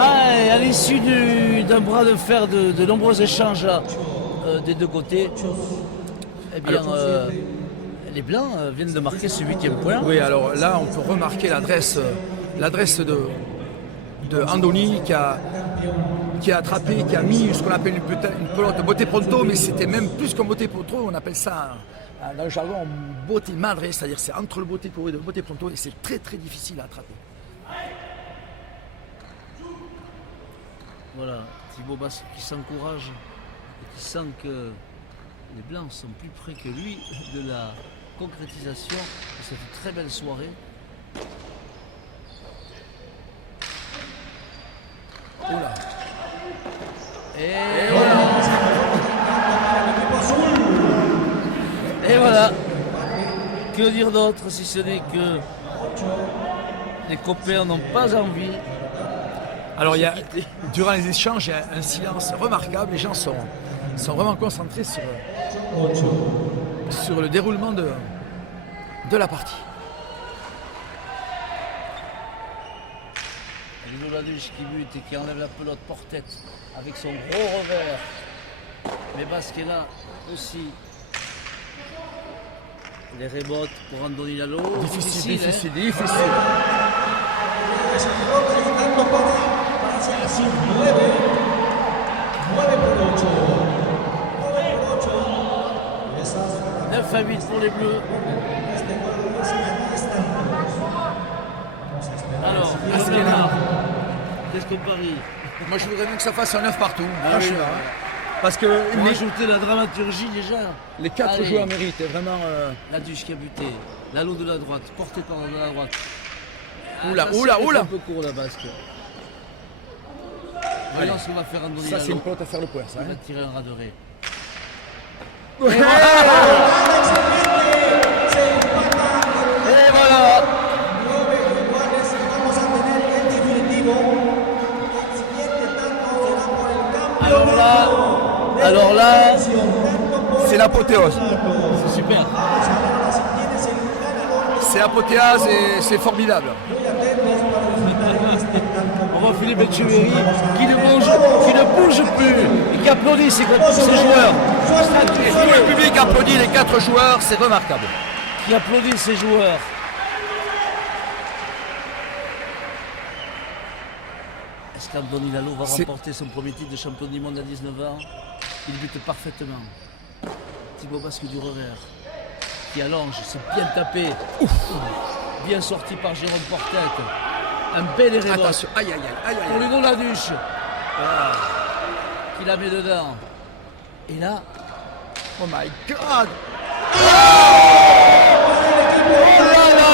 Ah, et à l'issue d'un bras de fer de nombreux échanges là, des deux côtés, eh bien, les Blancs viennent de marquer ce 8e point. Oui, alors là, on peut remarquer l'adresse de Andoni qui a attrapé, qui a mis ce qu'on appelle une pelote botte pronto, mais c'était même plus qu'un botte pronto, on appelle ça dans le jargon botte madre, c'est-à-dire c'est entre le botte corrido et le botte pronto et c'est très très difficile à attraper. Voilà, Thibaut Basque qui s'encourage et qui sent que les Blancs sont plus près que lui de la concrétisation de cette très belle soirée. Oula. Et voilà. Et voilà. Que dire d'autre si ce n'est que les copains n'ont pas envie. Alors il y a, durant les échanges, il y a un silence remarquable, les gens sont vraiment concentrés sur le déroulement de la partie. Ludo Laduche qui bute et qui enlève la pelote Portette avec son gros revers. Mais Basque est là aussi. Les rebotes pour Andoni Lalo. Difficile. Así, 9 por 8. 9 à 8 pour les Bleus. Alors, Basquela, qu'est-ce qu'on parie? Moi je voudrais bien que ça fasse un 9 partout, franchement. oui. Parce que Pour ajouter la dramaturgie déjà. les 4 Allez. joueurs méritent vraiment. Laduche qui a buté. Lalo de la droite, porté par de la droite. Oula, Attention, oula, c'est oula. un peu court la Basque. Voyons ce qu'on va faire Andoni Ça c'est Lalo. une pelote à faire le point ça. Il va Hein. tirer un raderai. Et voilà. Alors là, C'est l'apothéose. c'est super. C'est l'apothéose et c'est formidable. On voit Philippe Etcheverry qui ne bouge plus et qui applaudit ses joueurs. Tout le public applaudit les 4 joueurs, c'est remarquable. Qui applaudit ses joueurs. Est-ce qu'Andoni Lalo va C'est- remporter son premier titre de champion du monde à 19 ans? Il bute parfaitement. Thibaut Basque du revers. Qui allonge, c'est bien tapé. Bien sorti par Jérôme Portette. Un bel rebote Attention, aïe aïe aïe aïe pour aïe. Ludo Laduche. Qui la met dedans. Et là, Oh my god. oh là là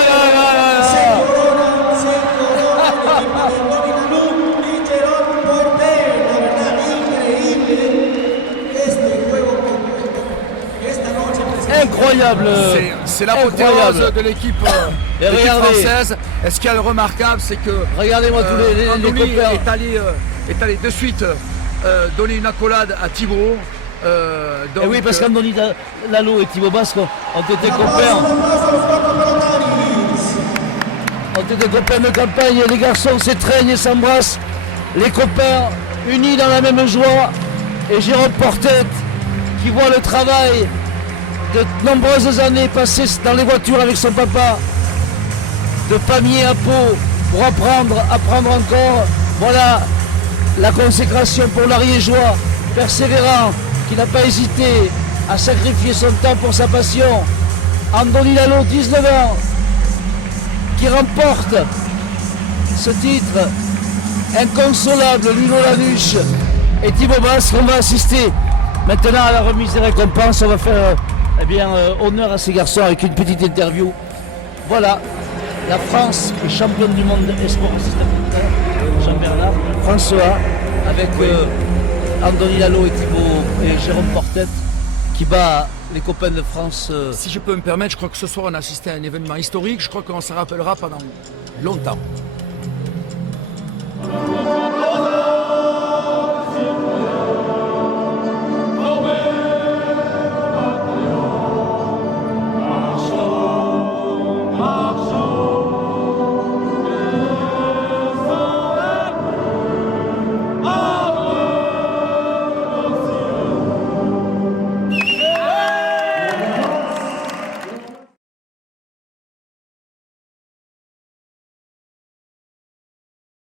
incroyable. C'est l'apothéose de l'équipe Et regardez. française. Et ce qui est remarquable, c'est que Regardez-moi tous les Andoni copains. est allé de suite donner une accolade à Thibaut. Et oui, parce qu'Andoni Lalo et Thibaut Basque ont été copains. Ont été copains de campagne. Les garçons s'étreignent et s'embrassent. Les copains unis dans la même joie. Et Jérôme Portet qui voit le travail de nombreuses années passées dans les voitures avec son papa, de Pamiers à Pau, pour apprendre encore. Voilà la consécration pour l'Ariégeois, persévérant, qui n'a pas hésité à sacrifier son temps pour sa passion. Andoni Lalo, 19 ans, qui remporte ce titre inconsolable, Luno Lanuche et Thibaut Basque. On va assister maintenant à la remise des récompenses. On va faire honneur à ces garçons avec une petite interview. Voilà, la France est championne du monde espoir assistant Jean-Bernard, François, avec Andoni Lalo et Thibaut et Jérôme Portet qui bat les copains de France. Si je peux me permettre, je crois que ce soir on a assisté à un événement historique. Je crois qu'on s'en rappellera pendant longtemps.